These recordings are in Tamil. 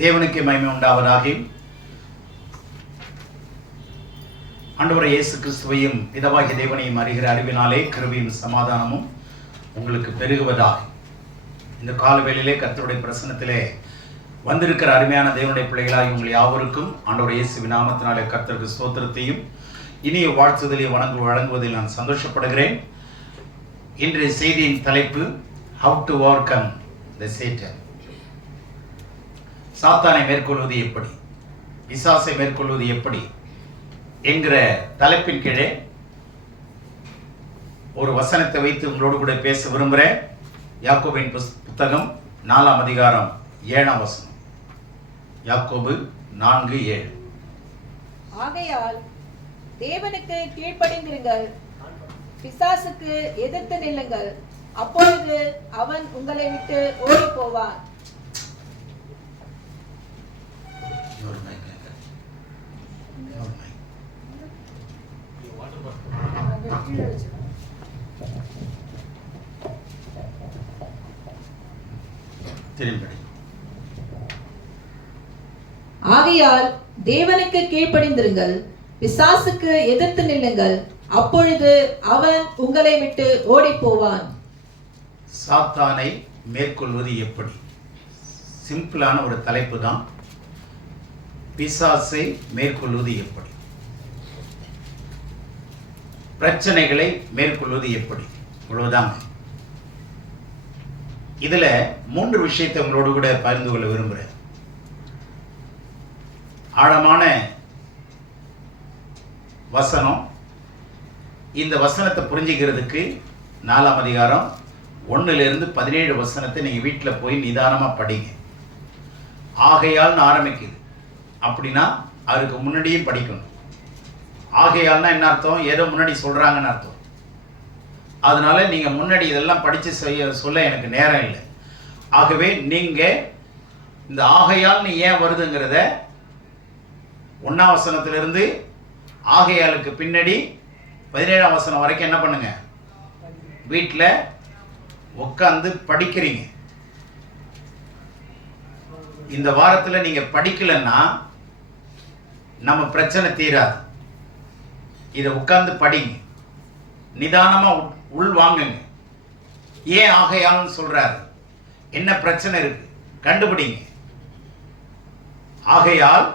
தேவனுக்கு மகிமை உண்டாவதாக. ஆண்டவராகிய இயேசு கிறிஸ்துவையும் பிதாவாகிய தேவனையும் அறிகிற அறிவினாலே கிருபையும் சமாதானமும் உங்களுக்கு பெருகுவதாக. இந்த காலவேளையிலே கர்த்தருடைய பிரசன்னத்திலே வந்திருக்கிற அருமையான தேவனுடைய பிள்ளைகளாக உங்கள் யாவருக்கும் ஆண்டவராகிய இயேசுவின் நாமத்தினாலே கர்த்தருக்கு ஸ்தோத்திரத்தையும் இனிய வாழ்த்துதலையும் வழங்குவதில் நான் சந்தோஷப்படுகிறேன். இன்றைய செய்தியின் தலைப்பு How to overcome the Satan. சாத்தானை மேற்கொள்வது எப்படி, பிசாசை மேற்கொள்வது எப்படி என்கிற தலைப்பின் கீழே ஒரு வசனத்தை வைத்து உங்களோடு கூட பேச விரும்புகிறேன். யாக்கோபின் புத்தகம் 4ஆம் அதிகாரம் 7ஆம் வசனம். யாக்கோபு 4:7. ஆகையால் தேவனுக்கு கீழ்ப்படிந்திருங்கள், பிசாசுக்கு எதிர்த்து நில்லுங்கள், அப்பொழுது அவன் உங்களை விட்டு ஓடி போவான். ஆகையால் தேவனுக்கு கீழ்ப்படிந்திருங்கள், பிசாசுக்கு எதிர்த்து நில்லுங்கள், அப்பொழுது அவன் உங்களை விட்டு ஓடி போவான். சாத்தானை மேற்கொள்வது எப்படி? சிம்பிளான ஒரு தலைப்பு தான். பிசாசை மேற்கொள்வது எப்படி, பிரச்சனைகளை மேற்கொள்வது எப்படி, இவ்வளவுதான். இதுல 3 விஷயத்தை உங்களோடு கூட பகிர்ந்து கொள்ள விரும்புகிறேன். ஆழமான வசனம். இந்த வசனத்தை புரிஞ்சுக்கிறதுக்கு 4ஆம் அதிகாரம் 1லிருந்து 17 வசனத்தை நீங்க வீட்டில் போய் நிதானமா படிங்க. ஆகையால் ஆரம்பிக்குது அப்படின்னா அதுக்கு முன்னாடியும் படிக்கணும். ஆகையால்னா என்ன அர்த்தம்? ஏதோ முன்னாடி சொல்றாங்கன்னு அர்த்தம். அதனால நீங்க முன்னாடி இதெல்லாம் படிச்சு சொல்ல எனக்கு நேரம் இல்லை. ஆகவே நீங்க இந்த ஆகையால் ஏன் வருதுங்கிறத 1ஆம் வசனத்திலிருந்து ஆகையாலுக்கு பின்னாடி 17ஆம் வசனம் வரைக்கும் என்ன பண்ணுங்க, வீட்டில் உட்காந்து படிக்கிறீங்க. இந்த வாரத்தில் நீங்க படிக்கலன்னா நம்ம பிரச்சனை தீராது. இதை உட்கார்ந்து படிங்க, நிதானமா உள் வாங்குங்க. ஏன் ஆகையால்னு சொல்றாரு, என்ன பிரச்சனை இருக்கு கண்டுபிடிங்க. ஆகையால்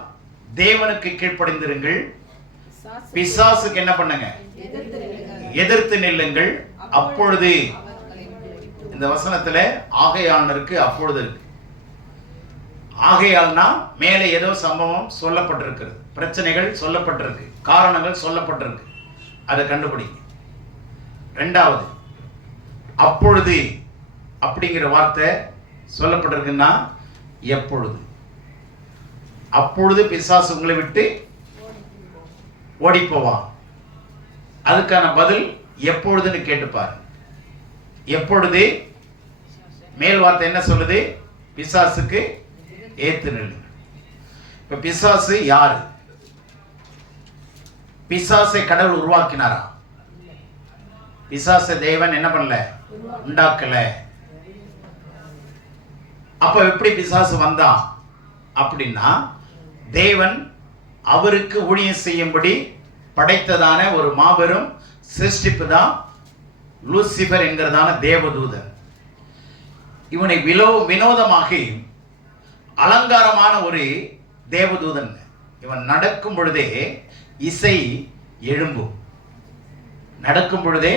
தேவனுக்கு கீழ்ப்படிந்திருங்கள், பிசாசுக்கு என்ன பண்ணுங்க, எதிர்த்து நில்லுங்கள், அப்பொழுது. இந்த வசனத்துல ஆகையால் இருக்கு, அப்பொழுது இருக்கு. ஆகையால்னா மேலே ஏதோ சம்பவம் சொல்லப்பட்டிருக்கிறது, பிரச்சனைகள் சொல்லப்பட்டிருக்கு, காரணங்கள் சொல்லப்பட்டிருக்கு, அதை கண்டுபிடிங்க. 2வது, அப்பொழுது அப்படிங்கிற வார்த்தை சொல்லப்பட்டிருக்குன்னா எப்பொழுது. அப்பொழுது பிசாசு உங்களை விட்டு ஓடி போவான். அதுக்கான பதில் எப்பொழுதுன்னு கேட்டுப்பாரு. எப்பொழுது மேல் வார்த்தை என்ன சொல்லுது? பிசாசுக்கு ஏத்து நில்லு. இப்ப பிசாசு யாரு? பிசாசை கடவுள் உருவாக்கினாரா? பிசாசை தேவன் என்ன பண்ணல, உண்டாக்கல. அப்ப எப்படி பிசாசு வந்தான் அப்படின்னா, தேவன் அவருக்கு ஊழியம் செய்யும்படி படைத்ததான ஒரு மாபெரும் சிருஷ்டிப்பு தான் லூசிபர் என்கிறதான தேவதூதன். இவனை வினோதமாக அலங்காரமான ஒரு தேவதூதன். இவன் நடக்கும் பொழுதே இசை எழும்பும். நடக்கும் பொழுதே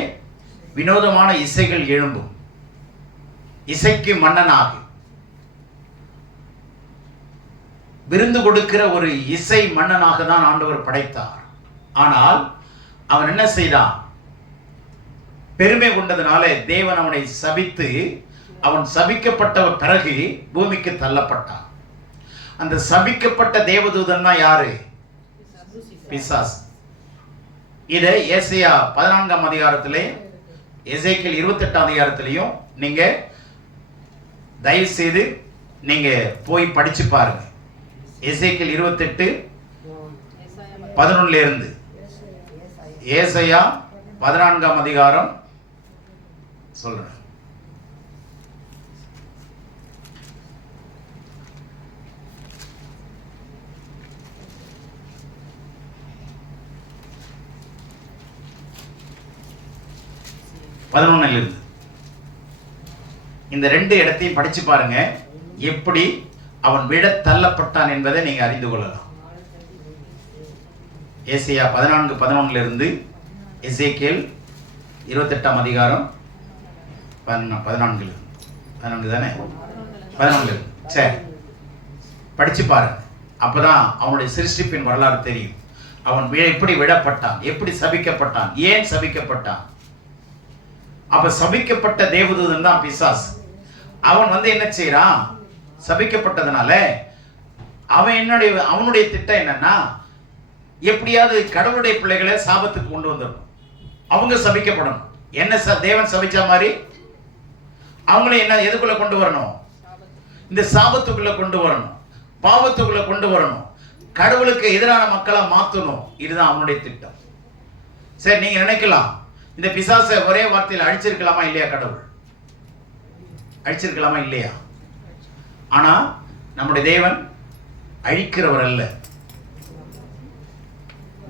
வினோதமான இசைகள் எழும்பும். இசைக்கு மன்னனாக விருந்து கொடுக்கிற ஒரு இசை மன்னனாக தான் ஆண்டவர் படைத்தார். ஆனால் அவன் என்ன செய்தான்? பெருமை கொண்டதுனால தேவன் அவனை சபித்து, அவன் சபிக்கப்பட்ட பிறகு பூமிக்கு தள்ளப்பட்டான். அந்த சபிக்கப்பட்ட தேவதூதன் தான் யாரு? பிசாசு. இதை ஏசாயா 14ஆம் அதிகாரத்திலே, எசேக்கியேல் 28ஆம் அதிகாரத்திலையும் நீங்க தயவு செய்து நீங்க போய் படிச்சு பாருங்க. எசேக்கியேல் 28:11 இருந்து ஏசாயா 14ஆம் அதிகாரம் சொல்றேன். இருந்து இந்த 2 இடத்தையும் படிச்சு பாருங்க. எப்படி அவன் விட தள்ளப்பட்டான் என்பதை நீங்க அறிந்து கொள்ளலாம். ஏசாயா 14:11 இருந்து எசேக்கியேல் 28ஆம் அதிகாரம் 14 தானே, 14 சரி, படிச்சு பாருங்க. அப்பதான் அவனுடைய சிருஷ்டிப்பின் வரலாறு தெரியும். அவன் எப்படி விடப்பட்டான், எப்படி சபிக்கப்பட்டான், ஏன் சபிக்கப்பட்டான். அப்ப சபிக்கப்பட்ட தேவதூதன் தான் பிசாசு. அவன் என்ன செய்யறான், சபிக்கப்பட்டதுனால அவனுடைய திட்டம் என்னன்னா, எப்படியாவது கடவுளுடைய பிள்ளைகளை சாபத்துக்கு கொண்டு வந்துடணும், அவங்க சபிக்கப்படணும். என்ன தேவன் சபிச்ச மாதிரி அவங்கள எதுக்குள்ள கொண்டு வரணும், இந்த சாபத்துக்குள்ள கொண்டு வரணும், பாவத்துக்குள்ள கொண்டு வரணும், கடவுளுக்கு எதிரான மக்களை மாற்றணும். இதுதான் அவனுடைய திட்டம். சரி, நீங்க நினைக்கலாம், இந்த பிசாசை ஒரே வார்த்தையில் அழிச்சிருக்கலாமா இல்லையா? கடவுள் அழிச்சிருக்கலாமா இல்லையா? ஆனா நம்முடைய தேவன் அழிக்கிறவர் அல்ல,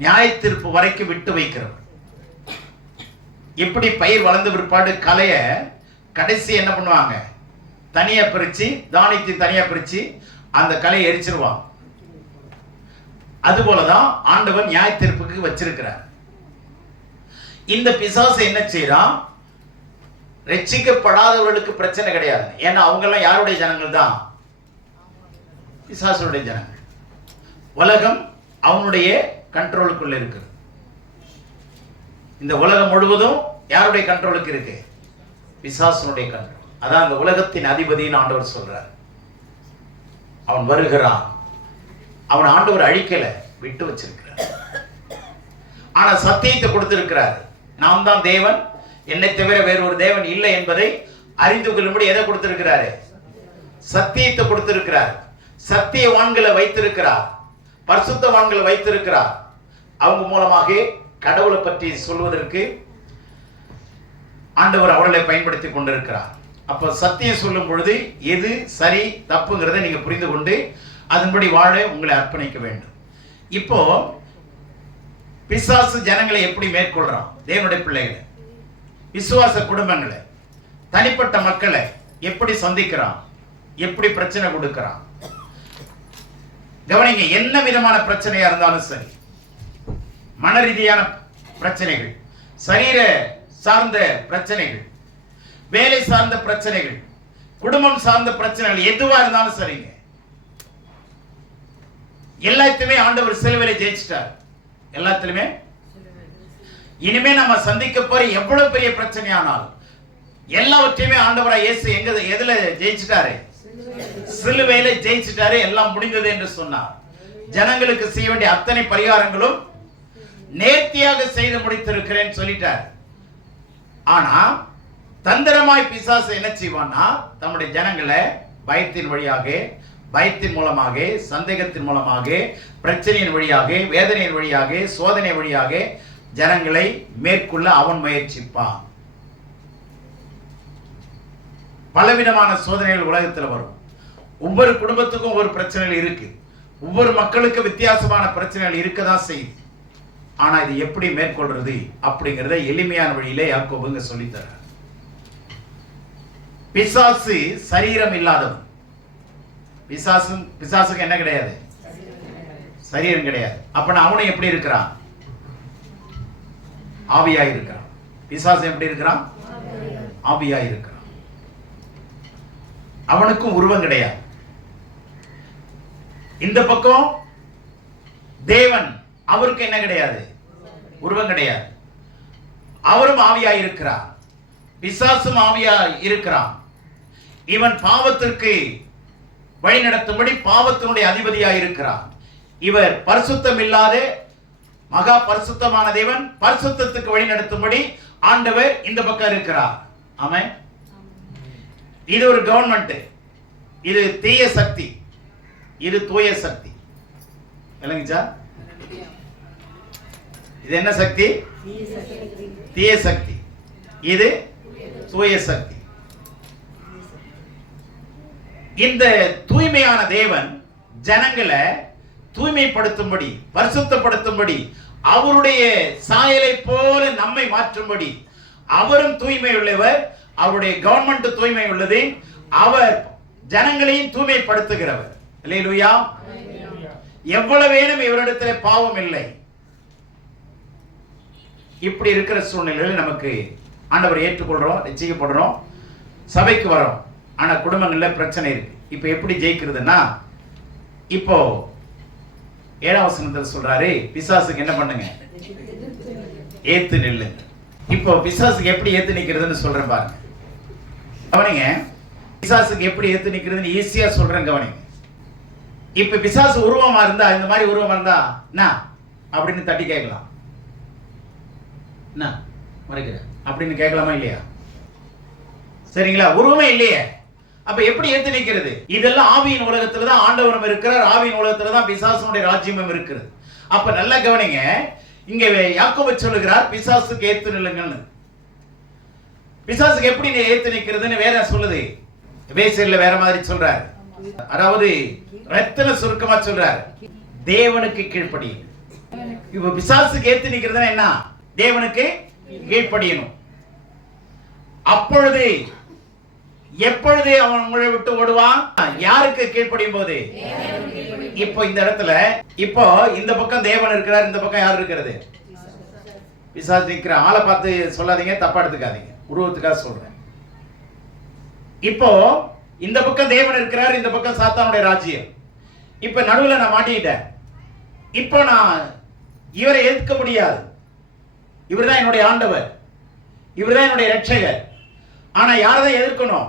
நியாய தீர்ப்பு வரைக்கும் விட்டு வைக்கிறவர். எப்படி பயிர் வளர்ந்த பிற்பாடு கலைய கடைசி என்ன பண்ணுவாங்க, தனியா பிரிச்சு, தானியத்தை தனியா பிரிச்சு அந்த கலையை எரிச்சிருவாங்க. அதுபோலதான் ஆண்டவன் நியாய தீர்ப்புக்கு வச்சிருக்கிறார். இந்த பிசாசு என்ன செய்யறான், ரட்சிக்கப்படாதவர்களுக்கு பிரச்சனை கிடையாது. ஏன்னா அவங்க எல்லாம் யாருடைய ஜனங்கள் தான், பிசாசுடைய ஜனங்கள். உலகம் அவனுடைய கண்ட்ரோலுக்குள்ள இருக்கு. இந்த உலகம் முழுவதும் யாருடைய கண்ட்ரோலுக்கு இருக்கு, பிசாசுடைய கண்ட்ரோல். அதான் அந்த உலகத்தின் அதிபதின்னு ஆண்டவர் சொல்றார். அவன் வருகிறான், அவன் ஆண்டவர் அழிக்கல, விட்டு வச்சிருக்கிறார். ஆனா சத்தியத்தை கொடுத்திருக்கிறார். நாம் தான் தேவன், என்னை தவிர வேறு ஒரு தேவன் இல்லை என்பதை அறிந்து கொள்ளும்படி எதை கொடுத்திருக்கிறாரு, சத்தியத்தை கொடுத்திருக்கிறார். சத்தியவான்களை வைத்திருக்கிறார், பரிசுத்தவான்களை வைத்திருக்கிறார். அவங்க மூலமாக கடவுளை பற்றி சொல்வதற்கு ஆண்டவர் அவர்களை பயன்படுத்தி கொண்டிருக்கிறார். அப்ப சத்தியம் சொல்லும் பொழுது எது சரி தப்புங்கிறதை நீங்க புரிந்து கொண்டு அதன்படி வாழ உங்களை அர்ப்பணிக்க வேண்டும். இப்போ பிசாசு ஜனங்களை எப்படி மேற்கொள்றான், தேவனுடைய பிள்ளைகளை, விசுவாச குடும்பங்களை, தனிப்பட்ட மக்களை எப்படி சந்திக்கிறான், எப்படி பிரச்சனை கொடுக்கிறான். கவனிங்க, என்ன விதமான பிரச்சனையா இருந்தாலும் சரி, மன ரீதியான பிரச்சனைகள், சரீர சார்ந்த பிரச்சனைகள், வேலை சார்ந்த பிரச்சனைகள், குடும்பம் சார்ந்த பிரச்சனைகள், எதுவா இருந்தாலும் சரிங்க, எல்லாத்தையுமே ஆண்டவர் சிலுவையிலே ஜெயிச்சிட்டார். எல்லாத்திலுமே இனிமே நம்ம சந்திக்க போற எவ்வளவு பெரிய பிரச்சனையானாலும் எல்லாவற்றையுமே ஆண்டவராய் இயேசு எதுல ஜெயிச்சிட்டாரு, சிலுவையிலே ஜெயிச்சிட்டாரு. எல்லாம் முடிந்தது என்று சொன்னார். ஜனங்களுக்கு செய்ய வேண்டிய அத்தனை பரிகாரங்களும் நேர்த்தியாக செய்து முடித்திருக்கிறேன் சொல்லிட்டார். ஆனா தந்திரமாய் பிசாசு என்ன செய்வான்னா, தம்முடைய ஜனங்களை பயத்தின் வழியாக, பயத்தின் மூலமாக, சந்தேகத்தின் மூலமாக, பிரச்சனையின் வழியாக, வேதனையின் வழியாக, சோதனை வழியாக ஜனங்களை மேற்கொள்ள அவன் முயற்சிப்பான். பலவிதமான சோதனைகள் உலகத்தில் வரும். ஒவ்வொரு குடும்பத்துக்கும் ஒவ்வொரு பிரச்சனைகள் இருக்கு, ஒவ்வொரு மக்களுக்கும் வித்தியாசமான பிரச்சனைகள் இருக்கதான் செய்யுது. ஆனா இது எப்படி மேற்கொள்றது அப்படிங்கறத எளிமையான வழியிலே யாக்கோபுங்க சொல்லித்தர. பிசாசு சரீரம் இல்லாதவன். பிசாசுக்கு என்ன கிடையாது, சரீரம் கிடையாது. அப்ப அவனை எப்படி இருக்கிறான், ஆவியாய் இருக்கிறான். பிசாசு எப்படி இருக்கிறான், ஆவியாய் இருக்கிறான். அவனுக்கும் உருவம் கிடையாது. இந்த பக்கம் தேவன், அவருக்கு என்ன கிடையாது, உருவம் கிடையாது. அவரும் ஆவியாய் இருக்கிறார், பிசாசும் ஆவியாய் இருக்கிறான். இவன் பாவத்திற்கு வழி நடத்தும்படி பாவத்தினுடைய அதிபதியாய் இருக்கிறான். இவர் பரிசுத்தம் இல்லாத மகா பரிசுத்தமான தேவன், பரிசுத்தத்துக்கு வழி நடத்தும்படி ஆண்டவர் இந்த பக்கம் இருக்கிறார். ஆமென். இது ஒரு கவர்மெண்ட், இது தீய சக்தி, இது தூய சக்தி. விளங்குச்சா? இது என்ன சக்தி? தீய சக்தி. இது தூய சக்தி. இந்த தூய்மையான தேவன் ஜனங்களை தூய்மைப்படுத்தும்படி, பரிசுத்தப்படுத்தும்படி, அவருடைய சாயலை போல நம்மை மாற்றும்படி, அவரும் தூய்மை உள்ளவர், அவருடைய கவர்மெண்ட் தூய்மை உள்ளது, அவர் ஜனங்களையும் தூய்மைப்படுத்துகிறவர். அல்லேலூயா. எவ்வளவேனும் இவரிடத்தில் பாவம் இல்லை. இப்படி இருக்கிற சூழ்நிலையில் நமக்கு ஆண்டவரை ஏற்றுக்கொள்றோம், ரட்சிக்கப்படுறோம், சபைக்கு வரோம். ஆனா குடும்பங்கள்ல பிரச்சனை இருக்கு. இப்ப எப்படி ஜெயிக்கிறதுனா, இப்போ 7ஆம் வசனத்தில் சொல்றாரு, பிசாசுக்கு என்ன பண்ணுங்க? ஏத்து நில்லுங்க. இப்போ பிசாசுக்கு எப்படி ஏத்து நிக்கிறதுன்னு சொல்றேன் பாருங்க. கவனிங்க, பிசாசுக்கு எப்படி ஏத்து நிக்கிறதுன்னு ஈஸியா சொல்றேன் கவனிங்க. இப்ப பிசாசு உருவமா இருந்தா, இந்த மாதிரி உருவமா இருந்தா என்ன அப்படின்னு தட்டி கேட்கலாம். என்ன மறைக்கிற அப்படின்னு கேட்கலாமா இல்லையா? சரிங்களா? உருவமே இல்லையே, அப்ப எப்படி ஏத்து நிக்கிறது? இதெல்லாம் ஆவியின் உலகத்துல தான் ஆண்டவரும் இருக்கிறார், ஆவியின் உலகத்துல தான் பிசாசுடைய ராஜ்யமும் இருக்கிறது. அப்ப நல்லா கவனிங்க, இங்க யாக்கோபு சொல்லுகிறார், பிசாசுக்கு ஏத்து நில்லுங்கள்னு. பிசாசுக்கு எப்படி ஏத்து நிக்கிறதுன்னு வேற சொல்லுது. எபேசியர்ல வேற மாதிரி சொல்றாரு. அதாவது ரத்தின சுருக்கமா சொல்றாரு, தேவனுக்கு கீழ்ப்படி. இப்ப பிசாசுக்கு ஏத்து நிக்கிறதுன்னா என்ன? தேவனுக்கு கீழ்ப்படியணும். அப்பொழுது எப்பொழுது அவன் உங்களை விட்டு ஓடுவான்? யாருக்கு கீழ்ப்படியும் போது? இப்போ இந்த இடத்துல, இப்போ இந்த பக்கம் தேவன் இருக்கிறார், இந்த பக்கம் யார் இருக்கிறது? பிசாசு நிக்கிற. ஆளை பார்த்து சொல்லாதீங்க, தப்பா எடுத்துக்காதீங்க, உருவத்துக்காக சொல்றேன். இப்போ இந்த பக்கம் தேவன் இருக்கிறார், இந்த பக்கம் சாத்தானுடைய ராஜ்யம். இப்ப நடுவுல நான் மாட்டிக்கிட்டேன். இப்போ நான் இவரை எதிர்க்க முடியாது. இவர்தான் என்னுடைய ஆண்டவர், இவர்தான் என்னுடைய ரட்சகர். ஆனா யாரதான் எதிர்க்கணும்?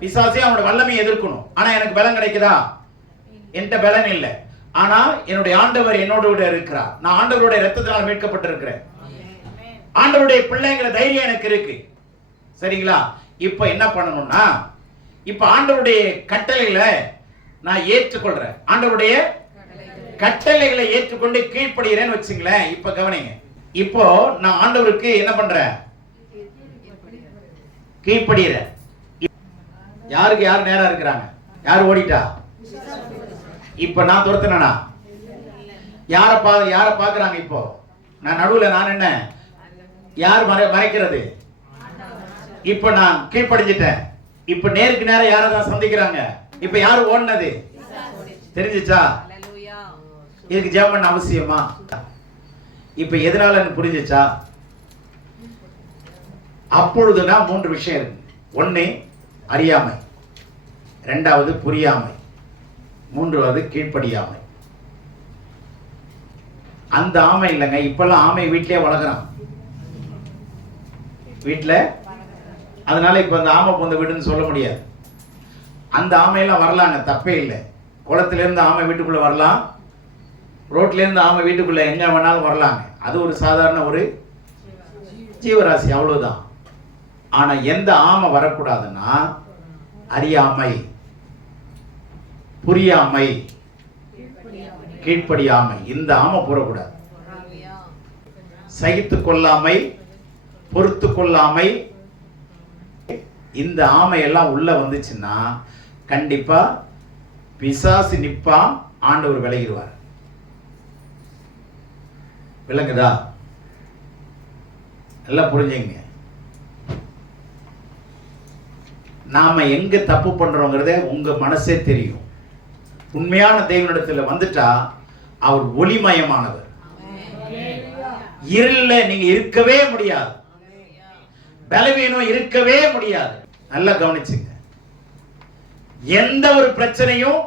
பிசாசே அவனோட வல்லமையை எதிர்க்கணும். ஆனா எனக்கு பலம் கிடைக்குதா? எந்த பலன் இல்லை. ஆனா என்னுடைய ஆண்டவர் என்னோட இருக்கிறார். நான் ஆண்டவருடைய ரத்தத்தினால் மீட்கப்பட்டிருக்கிறேன். ஆண்டவருடைய பிள்ளைங்கிற தைரியம் எனக்கு இருக்கு. சரிங்களா? இப்ப என்ன பண்ணணும்னா, இப்ப ஆண்டவருடைய கட்டளைகளை நான் ஏற்றுக்கொள்றேன். ஆண்டவருடைய கட்டளைகளை ஏற்றுக்கொண்டு கீழ்ப்படுகிறேன்னு வச்சுங்களேன். இப்ப கவனிங்க, இப்போ நான் ஆண்டவருக்கு என்ன பண்றேன்? கீழ்ப்படுகிறேன். யாருக்கு யார் நேரா இருக்கிறாங்க? யார் ஓடிட்டா? இப்ப நான் துரத்துனா யார பாக்குறாங்க? இப்போ நான் நடுவுல நான் என்ன? யார் மறைக்கிறது? இப்ப நான் கீழ்ப்படிஞ்சிட்டேன். இப்ப நேருக்கு நேரம் யாரதான் சந்திக்கிறாங்க? இப்ப யாரு ஓடுனது? தெரிஞ்சுச்சா? இதுக்கு ஜெபம் பண்ண அவசியமா? இப்ப எதனால எனக்கு புரிஞ்சுச்சா? அப்பொழுதுனா 3 விஷயம் இருக்கு. 1 அறியாமை, 2வது புரியாமை, 3வது கீழ்ப்படியாமை. அந்த ஆமை இல்லைங்க, இப்பெல்லாம் ஆமை வீட்டிலே வளர்க்குறான், வீட்டில். அதனால இப்ப அந்த ஆமை போந்த வீடுன்னு சொல்ல முடியாது. அந்த ஆமையெல்லாம் வரலாங்க, தப்பே இல்லை. குளத்துல இருந்து ஆமை வீட்டுக்குள்ள வரலாம், ரோட்ல இருந்து ஆமை வீட்டுக்குள்ள எங்க வேணாலும் வரலாங்க. அது ஒரு சாதாரண ஒரு ஜீவராசி, அவ்வளவுதான். ஆனா எந்த ஆமை வரக்கூடாதுன்னா, அறியாமை, புரியாமை, கீழ்ப்படியாமை. இந்த ஆமை போறக்கூடாது. சகித்து கொள்ளாமை, பொறுத்து கொள்ளாமை, இந்த ஆமை எல்லாம் உள்ள வந்துச்சுன்னா கண்டிப்பா பிசாசு நிப்பான், ஆண்டவர் விலகிடுவார். விளங்குதா? நல்லா புரிஞ்சுங்க. நாம எங்க தப்பு பண்றோங்கிறத உங்க மனசே தெரியும். உண்மையான தேவனிடத்துல வந்துட்டா அவர் ஒளிமயமானவர். இருள்ல நீங்க இருக்கவே முடியாது, பலவீனம் இருக்கவே முடியாது. நல்லா கவனிச்சுங்க. எந்த ஒரு பிரச்சனையும்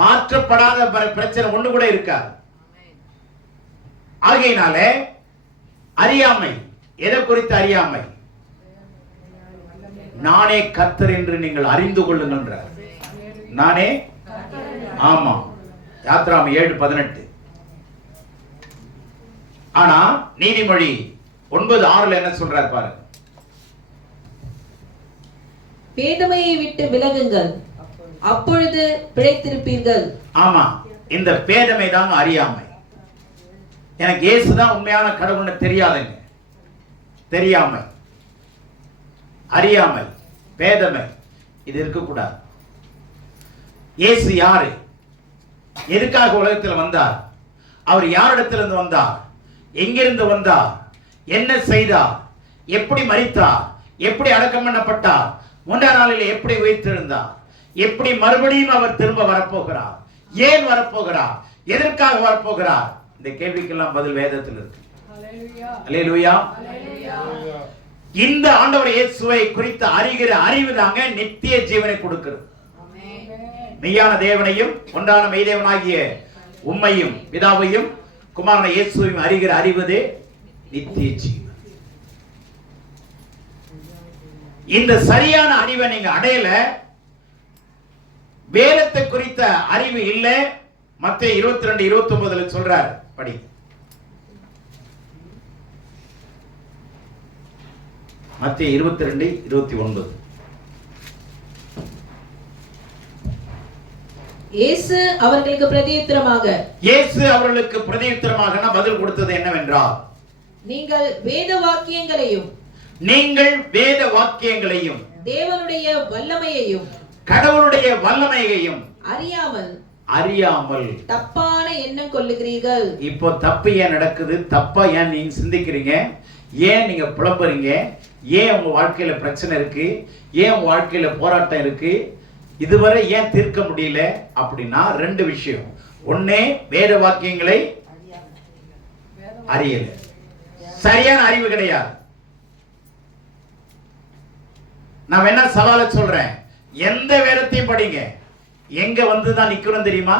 மாற்றப்படாத பிரச்சனை ஒண்ணு கூட இருக்காது. ஆகையினால அறியாமை, எதை குறித்து அறியாமை? நானே கர்த்தர் என்று நீங்கள் அறிந்து கொள்ளுங்கள். நானே, ஆமா, யாத்ராம 7:18. ஆனா நீதிமொழி 9:6 என்ன சொல்றார் பாருங்க. பேதமையை விட்டு விலகுங்கள், அப்பொழுது பிழைத்திருப்பீர்கள். ஆமா, இந்த பேதமை தாங்க அறியாமை. எனக்கு இயேசுதான் உண்மையான கடவுள்னு தெரியாதுங்க. தெரியாமை, அறியாமை, பேதமை இது இருக்கக்கூடாது. இயேசு யாரு? எதுக்காக உலகத்தில் வந்தார்? அவர் யாரிடத்திலிருந்து வந்தார்? எங்கிருந்து வந்தார்? என்ன செய்தார்? எப்படி மரித்தார்? எப்படி அடக்கம் பண்ணப்பட்டார்? மூன்றாம் நாளில் எப்படி உயிர்த்தெழுந்தார்? எப்படி மறுபடியும் அவர் திரும்ப வரப்போகிறார்? ஏன் வரப்போகிறார்? எதற்காக வரப்போகிறார்? இந்த கேள்விக்கெல்லாம் பதில் வேதத்தில் இருக்கு. அல்லேலூயா. இந்த ஆண்டவர் இயேசுவை குறித்து அறிகிற அறிவு தாங்க நித்திய ஜீவனை கொடுக்கிறது. மெய்யான தேவனையும் ஒன்றான மெய்தேவனாகிய உம்மையும் பிதாவையும் குமாரனை இயேசுவையும் அறிகிற அறிவதே நித்திய ஜீவன். இந்த சரியான அறிவை நீங்க அடையல, வேதத்தை குறித்த அறிவு இல்லை. மத்தேயு 22:29 சொல்றார், படி. மத்தேயு 22:29. இயேசு அவர்களுக்கு பிரதியுத்தரமாக பதில் கொடுத்தது என்னவென்றால், நீங்கள் வேத வாக்கியங்களையும் தேவனுடைய வல்லமையையும் கடவுளுடைய வல்லமையையும் அறியாமல் தப்பான எண்ணம் கொள்ளுகிறீர்கள். இப்போ தப்பு ஏன் நடக்குது? தப்பா ஏன் நீங்க சிந்திக்கிறீங்க? ஏன் நீங்க புலம்புறீங்க? ஏன் உங்க வாழ்க்கையில பிரச்சனை இருக்கு? ஏன் உங்க வாழ்க்கையில போராட்டம் இருக்கு? இதுவரை ஏன் தீர்க்க முடியல? அப்படின்னா ரெண்டு விஷயம். ஒண்ணே, வேத வாக்கியங்களை அறியல, சரியான அறிவு கிடையாது. நான் என்ன சவாலை சொல்றேன், எந்த வேதத்தையும் படிங்க, எங்க வந்துதான் நிக்கணும் தெரியுமா?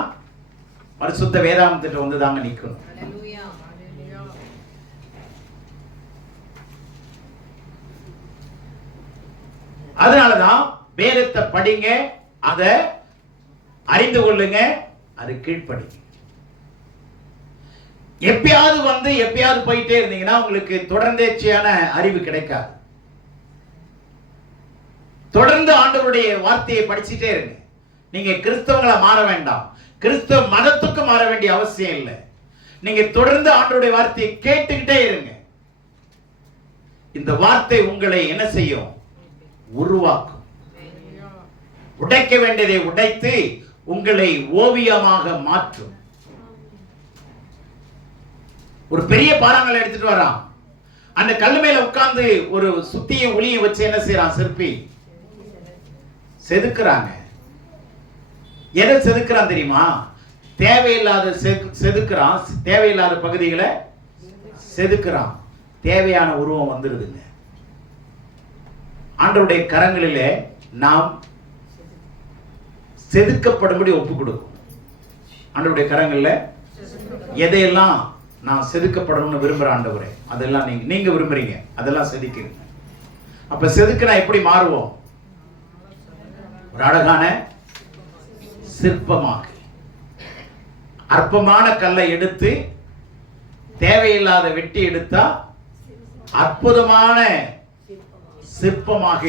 பரிசுத்த வேதாகமத்திட்ட வந்து தாங்க நிக்கணும். அதனாலதான் வேதத்தை படிங்க, அதை அறிந்து கொள்ளுங்க, அது கீழ்ப்படிங்க. எப்பயாவது வந்து எப்பயாவது போயிட்டே இருந்தீங்கன்னா உங்களுக்கு தொடர்ந்தேர்ச்சியான அறிவு கிடைக்காது. தொடர்ந்து ஆண்டவருடைய வார்த்தையை படிச்சுட்டே இருங்க. நீங்க கிறிஸ்தவங்களா மாற வேண்டாம், கிறிஸ்தவ மதத்துக்கு மாற வேண்டிய அவசியம் இல்லை. நீங்க தொடர்ந்து ஆண்டவருடைய வார்த்தையை கேட்டுக்கிட்டே இருங்க. இந்த வார்த்தை உங்களை என்ன செய்யும்? உருவாக்கும். உடைக்க வேண்டியதை உடைத்து உங்களை ஓவியமாக மாற்றும். ஒரு பெரிய பாறாங்கல்லை எடுத்துட்டு வரான். அந்த கல்லு மேல உட்கார்ந்து ஒரு சுத்திய ஒளியை வச்சு என்ன செய்யறான்? சிற்பி செதுக்குறாங்க. எதை செதுக்குறான் தெரியுமா? தேவையில்லாத செதுக்குறான், தேவையில்லாத பகுதிகளை செதுக்குறான். தேவையான உருவம் வந்துருதுங்க. ஆண்டவருடைய கரங்களிலே நாம் செதுக்கப்படும்படி ஒப்பு கொடுக்கும். ஆண்டவருடைய கரங்களில் எதையெல்லாம் நான் செதுக்கப்படணும்னு விரும்புற ஆண்டவரே, அதெல்லாம் நீங்க விரும்புறீங்க, அதெல்லாம் செதுக்கிறீங்க. அப்ப செதுக்கினா எப்படி மாறுவோம்? ஒரு அழகான சிற்பமாக. அற்பமான கல்லை எடுத்து தேவையில்லாத வெட்டி எடுத்தா அற்புதமான சிற்பமாக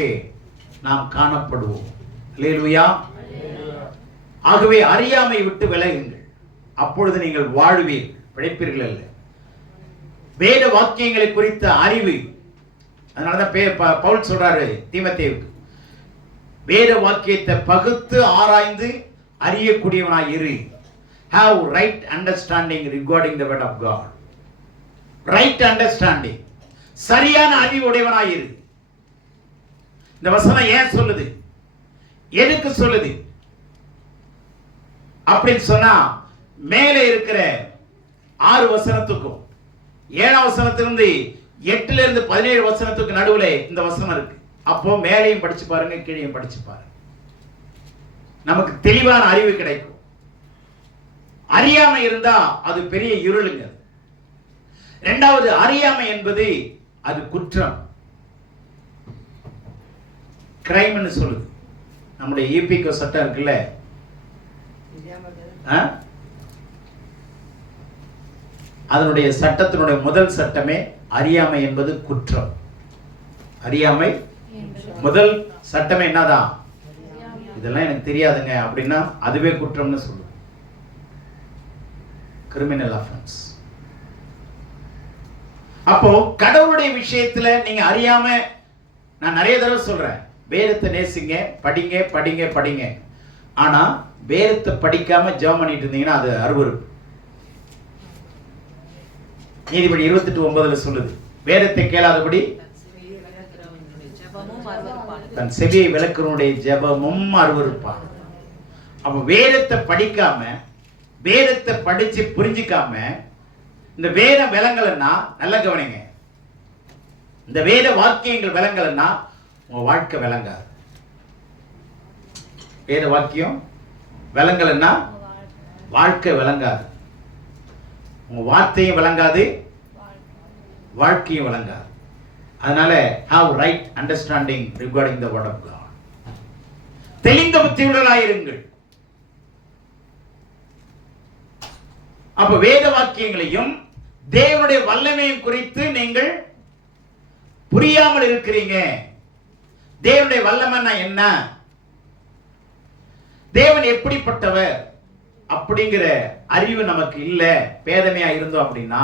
நாம் காணப்படுவோம். அல்லேலூயா. ஆகவே அறியாமை விட்டு விலகுங்கள், அப்பொழுது நீங்கள் வாழ்வீர்கள், பிழைப்பீர்கள் அல்ல. வேத வாக்கியங்களை குறித்த அறிவு. அதனாலதான் பவுல் சொல்றாரு தீமோத்தேயுவுக்கு, வேத வாக்கியத்தை பகுத்து ஆராய்ந்து அறியக்கூடியவனாய் இரு. Have right understanding regarding the word of God. Right understanding, சரியான அறிவுடையவனாய் இரு. இந்த வசனம் ஏன் சொல்லுது? எதுக்கு சொல்லுது அப்படின்னு சொன்னா, மேலே இருக்கிற 6 வசனத்துக்கும் 7ஆம் வசனத்திலிருந்து 8ல இருந்து 17 வசனத்துக்கு நடுவுல இந்த வசனம் இருக்கு. அப்போ மேலையும் படிச்சு பாருங்க, கீழையும் படிச்சு பாருங்க, நமக்கு தெளிவான அறிவு கிடைக்கும். அறியாமை இருந்தா அது பெரிய இருளுங்க. இரண்டாவது, அறியாமை என்பது அது குற்றம், கிரைம்னு சொல்லுது. நம்முடைய ஈபிகோ சட்டம் இருக்குல்ல, அதனுடைய சட்டத்தினுடைய முதல் சட்டமே அறியாமை என்பது குற்றம். அறியாமை முதல் சட்டமே என்னதான்? இதெல்லாம் எனக்கு தெரியாதுங்க அப்படின்னா அதுவே குற்றம்னு சொல்லுவோம். Criminal offence. அப்போ கடவுளுடைய விஷயத்துல நீங்க அறியாம, நான் நிறைய தடவை சொல்றேன், வேதத்தை நேசிங்க, படிங்க படிங்க படிங்க. ஆனா வேதத்தை படிக்காம ஜெபம் பண்ணிட்டு இருந்தீங்கன்னா அது அருவருப்பு. நீதிபதி 28:9 சொல்லுது, வேதத்தை கேளாதபடி தன் செவியை விளக்குறவனுடைய ஜெபமும் அருவருப்பான். அப்ப வேதத்தை படிக்காம, வேதத்தை படிச்சு புரிஞ்சிக்காம இந்த வேத விலங்கலன்னா, நல்ல கவனிங்க, இந்த வேத வாக்கியங்கள் விலங்கலன்னா உங்க வாழ்க்கை விளங்காது. வேத வாக்கியம் விளங்கலன்னா வாழ்க்கை விளங்காது. உங்க வார்த்தையும் விளங்காது, வாழ்க்கையும் விளங்காது. அதனால have right understanding regarding the word of God. தெளிந்த புத்தியுள்ளவர்களாயிருங்கள். அப்ப வேத வாக்கியங்களையும் தேவனுடைய வல்லமையும் குறித்து நீங்கள் புரியாமல் இருக்கிறீங்க. தேவனுடைய வல்லமைன்னா என்ன, தேவன் எப்படிப்பட்டவர் அப்படிங்கிற அறிவு நமக்கு இல்ல, பேதமையா இருந்தோம் அப்படின்னா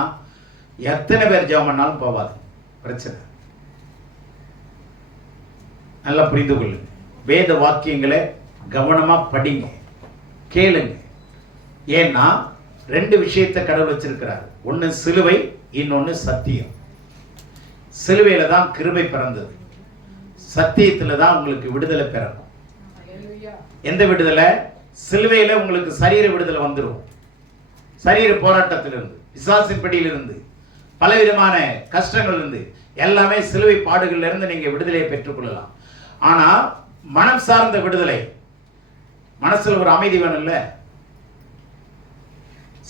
எத்தனை பேர் ஜெபம் பண்ணாலும் போவாது, பிரச்சனை. நல்லா புரிந்து கொள்ளுங்க. வேத வாக்கியங்களை கவனமா படிங்க, கேளுங்க. ஏன்னா ரெண்டு விஷயத்தை கடவுள் வச்சிருக்கிறார். ஒன்னு சிலுவை, இன்னொன்னு சத்தியம். சிலுவையில தான் கிருபை பிறந்தது, சத்தியத்துல தான் உங்களுக்கு விடுதலை பெறணும். எந்த விடுதலை? சிலுவையில உங்களுக்கு சரீர விடுதலை வந்துடும். சரீர போராட்டத்திலிருந்து, பிசாசின் பிடியிலிருந்து, பலவிதமான கஷ்டங்கள் இருந்து, எல்லாமே சிலுவை பாடுகள்ல இருந்து நீங்க விடுதலையை பெற்றுக்கொள்ளலாம். ஆனா மனம் சார்ந்த விடுதலை, மனசுல ஒரு அமைதி வேணும்ல,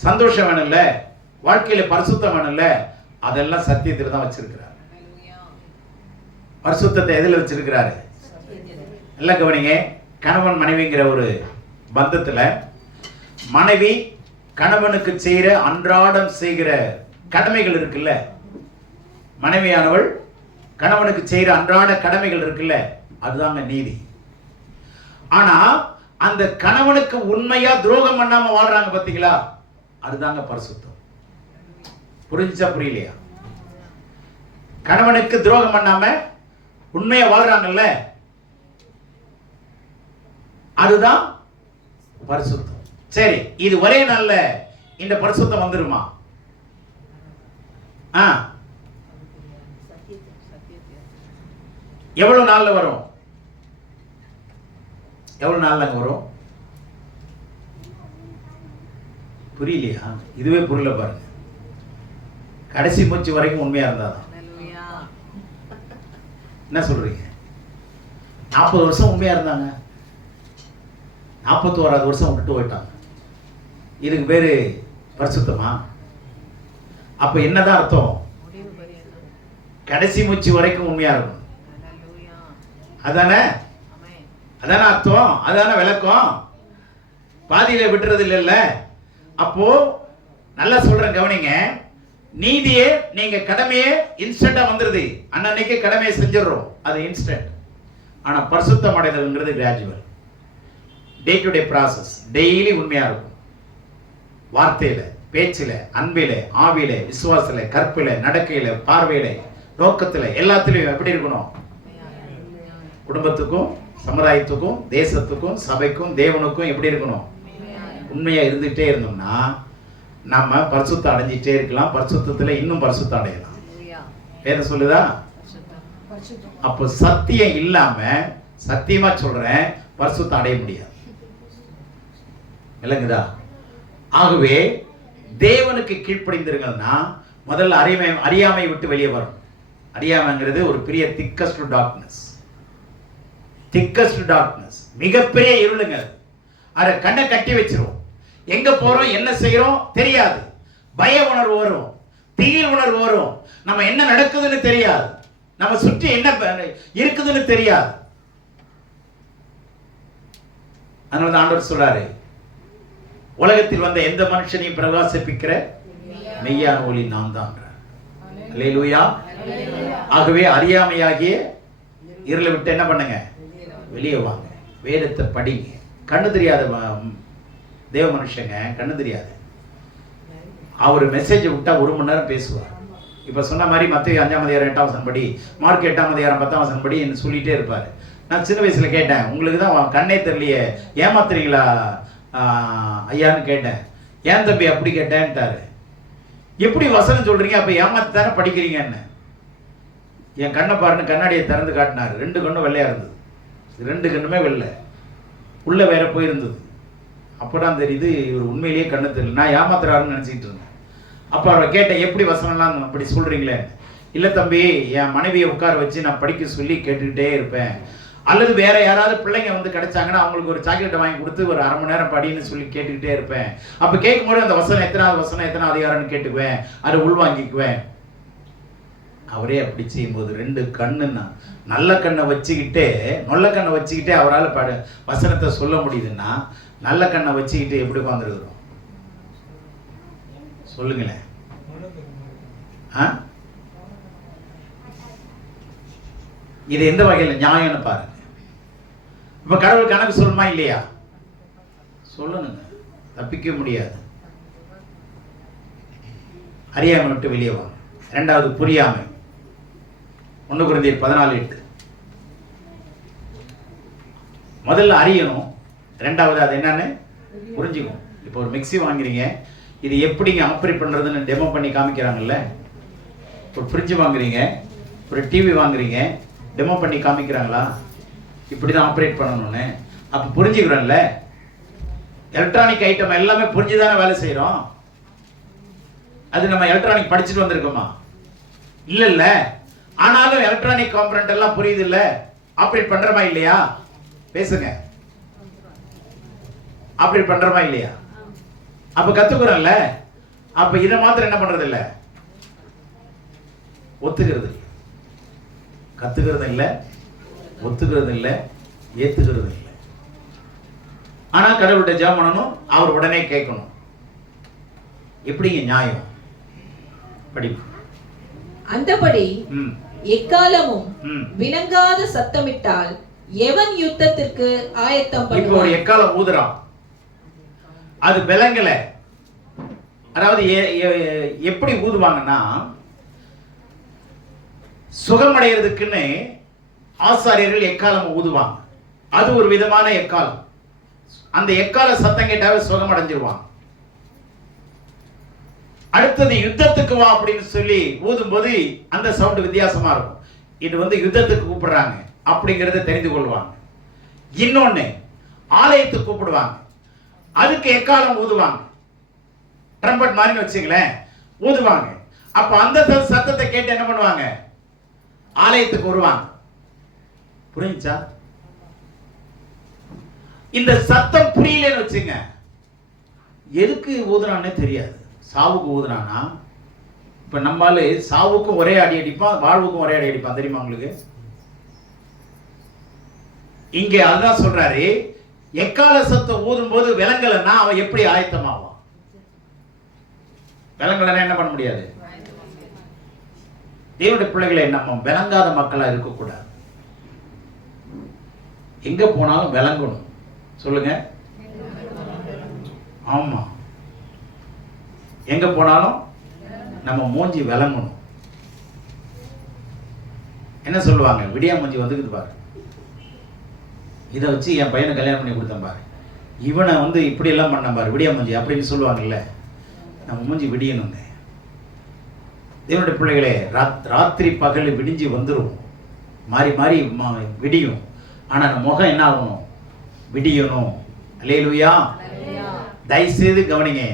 சந்தோஷம் வேணும்ல, வாழ்க்கையில பரிசுத்தம் வேணும்ல, அதெல்லாம் சத்தியத்தில் தான் வச்சிருக்கிறார். பரிசுத்தத்தை எதில் வச்சிருக்கிறாரு? எல்லாம் கவனிங்க. கணவன் மனைவிங்கிற ஒரு பந்தத்துல மனைவி கணவனுக்கு செய்கிற அன்றாடம் செய்கிற கடமைகள் இருக்குல்ல, மனைவியானவள் கணவனுக்கு செய்கிற அன்றாட கடமைகள் இருக்குல்ல, அதுதாங்க நீதி. ஆனா அந்த கணவனுக்கு உண்மையா துரோகம் பண்ணாம வாழ்றாங்க பாத்தீங்களா, அதுதாங்க பரிசுத்தம். புரிஞ்சா புரியலையா? கணவனுக்கு துரோகம் பண்ணாம உண்மையா வாழ்றாங்கல்ல, அதுதான் பரிசுத்தம். சரி, இது ஒரே நாள்ல இந்த பரிசுத்தம் வந்துருமா? எவ்வளவு நாள்ல வரும்? எவ்வளவு நாள்ல வரும்? புரியலையா? இதுவே புரியல பாருங்க. கடைசி மூச்சு வரைக்கும் உண்மையா இருந்தாதான். என்ன சொல்றீங்க? 40 வருஷம் உண்மையா இருந்தாங்க, 41வது வருஷம் விட்டு போயிட்டாங்க. இதுக்கு பேரு பரிசுத்தமா? அப்ப என்னதான் அர்த்தம்? கடைசி மூச்சு வரைக்கும் உண்மையா இருக்கும். அதானே அதானே அர்த்தம், அதானே விளக்கம். பாதியில விட்டுறது இல்லைல்ல. அப்போ நல்லா சொல்றேன், கவனிங்க. நீதியே நீங்க கடமையே இன்ஸ்டன்டா வந்துருது, அன்னைக்கு கடமையை செஞ்சிடறோம், அது இன்ஸ்டன்ட். ஆனா பரிசுத்தம் அடைதல்ங்கிறது gradual, day to day process. Daily உண்மையா இருக்கும், வார்த்தையில, பேச்சில, அன்பில, ஆவில, விசுவாசத்துல, கற்பில, நடக்கையில, பார்வையில, நோக்கத்துல, எல்லாத்திலையும் எப்படி இருக்கணும்? குடும்பத்துக்கும், சமுதாயத்துக்கும், தேசத்துக்கும், சபைக்கும், தேவனுக்கும் எப்படி இருக்கணும்? உண்மையா இருந்துட்டே இருந்தோம்னா நம்ம பரிசுத்தம் அடைஞ்சிட்டே இருக்கலாம். பரிசுத்தத்துல இன்னும் பரிசுத்தம் அடையலாம். வேதம் சொல்லுதா? அப்ப சத்தியம் இல்லாம, சத்தியமா சொல்றேன், பரிசுத்தம் அடைய முடியாது. விளங்குதா? ஆகவே தேவனுக்கு கீழ்ப்படிந்திருங்கன்னா முதல்ல அறியாமை விட்டு வெளியே வரும். அறியாமைங்கிறது ஒரு பெரிய திக்கஸ்ட் டார்க்னஸ். திக்கஸ்ட் டார்க்னஸ், மிகப்பெரிய இருளுங்க. அதை கண்ணை கட்டி வச்சிரும். எங்க போறோம், என்ன செய்யறோம் தெரியாது. பய உணர்வு வரும், தீய உணர்வு வரும். நம்ம என்ன நடக்குதுன்னு தெரியாது, நம்ம சுற்றி என்ன இருக்குதுன்னு தெரியாது. அதனால ஆண்டவர் சொல்றாரு, உலகத்தில் வந்த எந்த மனுஷனையும் பிரகாசிப்பிக்கிற மெய்யான ஒளி நான் தான். அல்லேலூயா. ஆகவே அறியாமையாகிய இருளை விட்டு என்ன பண்ணுங்க? வெளியே வாங்க, வேதத்தை படிங்க. கண்ணு தெரியாத தேவ மனுஷங்க, கண்ணு தெரியாது. அவர் மெசேஜை விட்டா 1 மணி நேரம் பேசுவார். இப்போ சொன்ன மாதிரி மத்திய 5ஆம் அதிகாரம் 8ஆம் வசனம் படி, மார்க் 8ஆம் அதிகாரம் 10ஆம் வசனம் படி சொல்லிகிட்டே இருப்பார். நான் சின்ன வயசில் கேட்டேன், உங்களுக்கு தான் கண்ணே தெரியலையே, ஏமாத்துறீங்களா ஐயான்னு கேட்டேன். ஏன் தம்பி அப்படி கேட்டேன்ட்டாரு. எப்படி வசனம் சொல்கிறீங்க, அப்போ ஏமாத்து தானே படிக்கிறீங்கன்னு. என் கண்ணை பாருன்னு கண்ணாடியை திறந்து காட்டினார். 2 கண்ணும் வெள்ளையாக இருந்தது, 2 கண்ணுமே வெள்ளை, உள்ளே வேற போயிருந்தது. அப்போ தான் தெரியுது இவர் உண்மையிலேயே கண்ணு தெரியல, நான் ஏமாத்துறாருன்னு நினச்சிக்கிட்டு இருந்தேன். அப்போ அவரை கேட்டேன், எப்படி வசனம்லாம் அப்படி சொல்கிறீங்களே. இல்லை தம்பி, என் மனைவியை உட்கார வச்சு நான் படிக்க சொல்லி கேட்டுக்கிட்டே இருப்பேன். அல்லது வேற யாராவது பிள்ளைங்க வந்து கிடைச்சாங்கன்னா அவங்களுக்கு ஒரு சாக்லேட்டை வாங்கி கொடுத்து ஒரு 1/2 மணி நேரம் படின்னு சொல்லி கேட்டுக்கிட்டே இருப்பேன். அப்போ கேட்கும்போது அந்த வசனம் எத்தனாவது வசனம் எத்தனாவது அதிகாரம்னு கேட்டுக்குவேன், அதை உள்வாங்கிக்குவேன். அவரே அப்படி செய்யும்போது 2 கண்ணுன்னா நல்ல கண்ணை வச்சுக்கிட்டே நொல்ல கண்ணை வச்சுக்கிட்டே அவரால் வசனத்தை சொல்ல முடியுதுன்னா, நல்ல கண்ணை வச்சுக்கிட்டு எப்படி உட்காந்துருக்குறோம் சொல்லுங்களேன். இது எந்த வகையில் நியாயம்னு பாருங்க. இப்ப கடவுள் கணக்கு சொல்லணுமா இல்லையா? சொல்லணுங்க, தப்பிக்க முடியாது. அறியாமை விட்டு வெளியே வாங்க. 2வது புரியாமை. 1 கொரிந்தியர் 14:8. முதல்ல அறியணும், 2வது அது என்னன்னு புரிஞ்சுக்கணும். இப்போ ஒரு மிக்ஸி வாங்குறீங்க, இது எப்படிங்க ஆப்ரேட் பண்றதுன்னு டெமோ பண்ணி காமிக்கிறாங்கல்ல. ஒரு ஃப்ரிட்ஜ் வாங்குறீங்க, ஒரு டிவி வாங்குறீங்க, டெமோ பண்ணி காமிக்கிறாங்களா இப்படி தான் ஆப்ரேட் பண்ணணும்னு. அப்போ புரிஞ்சுக்கிறோம்ல. எலக்ட்ரானிக் ஐட்டம் எல்லாமே புரிஞ்சுதானே வேலை செய்கிறோம். அது நம்ம எலக்ட்ரானிக் படிச்சுட்டு வந்திருக்கோமா? இல்ல. ஆனாலும் எலக்ட்ரானிக் காம்பனன்ட் எல்லாம் புரியுது இல்ல, ஆப்ரேட் பண்றமா இல்லையா? பேசுங்க. ஆப்ரேட் பண்றமா இல்லையா? அப்ப கத்துக்கிறோம்ல. அப்ப இதை மாத்திரம் என்ன பண்றது இல்ல, ஒத்துக்கிறது இல்லை. கத்துக்கிறது இல்லை, ஒத்துக்கிறது இல்லை, ஏத்துக்கிறது இல்லை. ஆனா கடவுள்கிட்ட ஜெபம் பண்ணணும், அவர் உடனே கேட்கணும். எப்படிங்க நியாயம்? படிப்பு. அந்தபடி எக்காலமும் விளங்காத சத்தமிட்டால் எவன் யுத்தத்திற்கு ஆயத்தம் பண்ணுவான்? இப்போ ஒரு எக்காலம் ஊதுறான், அது விளங்கல. அதாவது எப்படி ஊதுவாங்கன்னா, சுகமடைகிறதுக்குன்னு ஆசாரியர்கள் எக்காலம் ஊதுவாங்க. அது ஒரு விதமான எக்காலம். அந்த எக்கால சத்தம் கேட்டாவே சுகம் அடைஞ்சிருவாங்க. அடுத்தது யுத்தத்துக்கு வா அப்படின்னு சொல்லி ஊதும் போது அந்த சவுண்ட் வித்தியாசமா இருக்கும். இது வந்து யுத்தத்துக்கு கூப்பிடுறாங்க அப்படிங்கறத தெரிந்து கொள்வாங்க. இன்னொன்னு ஆலயத்துக்கு கூப்பிடுவாங்க, அதுக்கு எக்காலம் ஊதுவாங்க. ட்ரம்பட் மாதிரி வச்சுங்களேன், ஊதுவாங்க. அப்ப அந்த சத்தத்தை கேட்டு என்ன பண்ணுவாங்க? ஆலயத்துக்கு வருவாங்க. புரிஞ்சா? இந்த சத்தம் புரியலன்னு வச்சுங்க, எதுக்கு ஊதுறானே தெரியாது. சாவுக்கு ஊதுறானா? இப்ப நம்மால சாவுக்கும் ஒரே அடி அடிப்பான், வாழ்வுக்கும் ஒரே அடி அடிப்பான், தெரியுமா உங்களுக்கு? இங்க அதுதான் சொல்றாரு, எக்கால சத்தம் ஊதும் போது விலங்கலன்னா அவன் எப்படி ஆயத்தமாவான்? விலங்கலன்னா என்ன பண்ண முடியாது. தேவனுடைய பிள்ளைகளை நம்ம விளங்காத மக்களா இருக்கக்கூடாது. எங்க போனாலும் விளங்கணும். சொல்லுங்க. ஆமா, எங்க போனாலும் நம்ம மூஞ்சி விளங்கணும். என்ன சொல்லுவாங்க? விடியா மூஞ்சி வந்துக்குது பாரு, இதை வச்சு என் பையனை கல்யாணம் பண்ணி கொடுத்தேன் பாரு, இவனை வந்து இப்படி எல்லாம் பண்ண பாரு, விடியா மூஞ்சி அப்படின்னு சொல்லுவாங்கல்ல. நம்ம மூஞ்சி விடியணுங்க. தேவனுடைய பிள்ளைகளே, ராத்திரி பகல் விடிஞ்சு வந்துடும், மாறி மாறி விடியும். ஆனா நம்ம முகம் என்ன ஆகணும்? விடியணும். அல்லேலூயா. தயவுசெய்து கவனிங்க.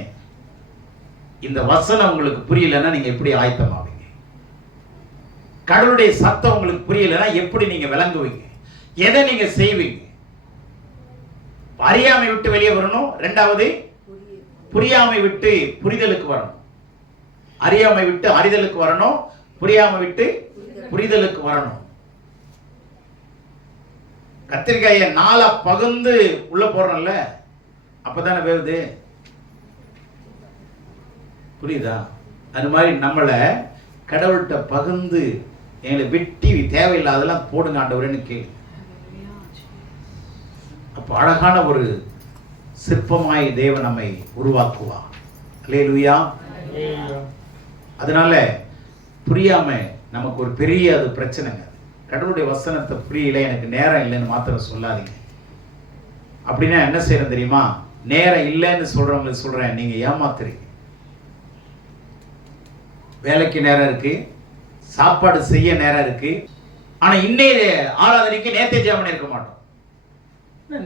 இந்த வசனம் உங்களுக்கு புரியலன்னா நீங்க எப்படி ஆயத்தமாவீங்க? கடவுளுடைய சத்தம் உங்களுக்கு புரியலன்னா எப்படி நீங்க விளங்குவீங்க? எதை நீங்க செய்வீங்க? அறியாமை விட்டு வெளியே வரணும். 2வது புரியாமை விட்டு புரிதலுக்கு வரணும். அறியாமை விட்டு அறிதலுக்கு வரணும், புரியாமை விட்டு புரிதலுக்கு வரணும். கத்திரிக்காயை 4 பகுந்து உள்ள போறோம்ல, அப்பதானே வேவுது. புரியுதா? அது மாதிரி நம்மளை கடவுள்கிட்ட பகுந்து எங்களை வெட்டி தேவையில்லாதெல்லாம் போடுங்க ஆண்டவரேன்னு கேளு. அப்ப அழகான ஒரு சிற்பமாய் தேவன் நம்மை உருவாக்குவார். அல்லேலூயா. அதனால புரியாம நமக்கு ஒரு பெரிய அது பிரச்சனைங்க. கடவுளுடைய வசனத்தை புரியல, எனக்கு நேரம் இல்லைன்னு மாத்திரம் சொல்லாதீங்க. அப்படின்னா என்ன செய்யணும் தெரியுமா? நேரம் இல்லைன்னு சொல்றவங்களுக்கு சொல்றேன், நீங்க ஏமாத்துறீங்க. வேலைக்கு நேரம் இருக்கு, சாப்பாடு செய்ய நேரம் இருக்கு, ஆனா இன்னைய ஆராதனைக்கு நேத்தே ஜெபம் இருக்க மாட்டோம்,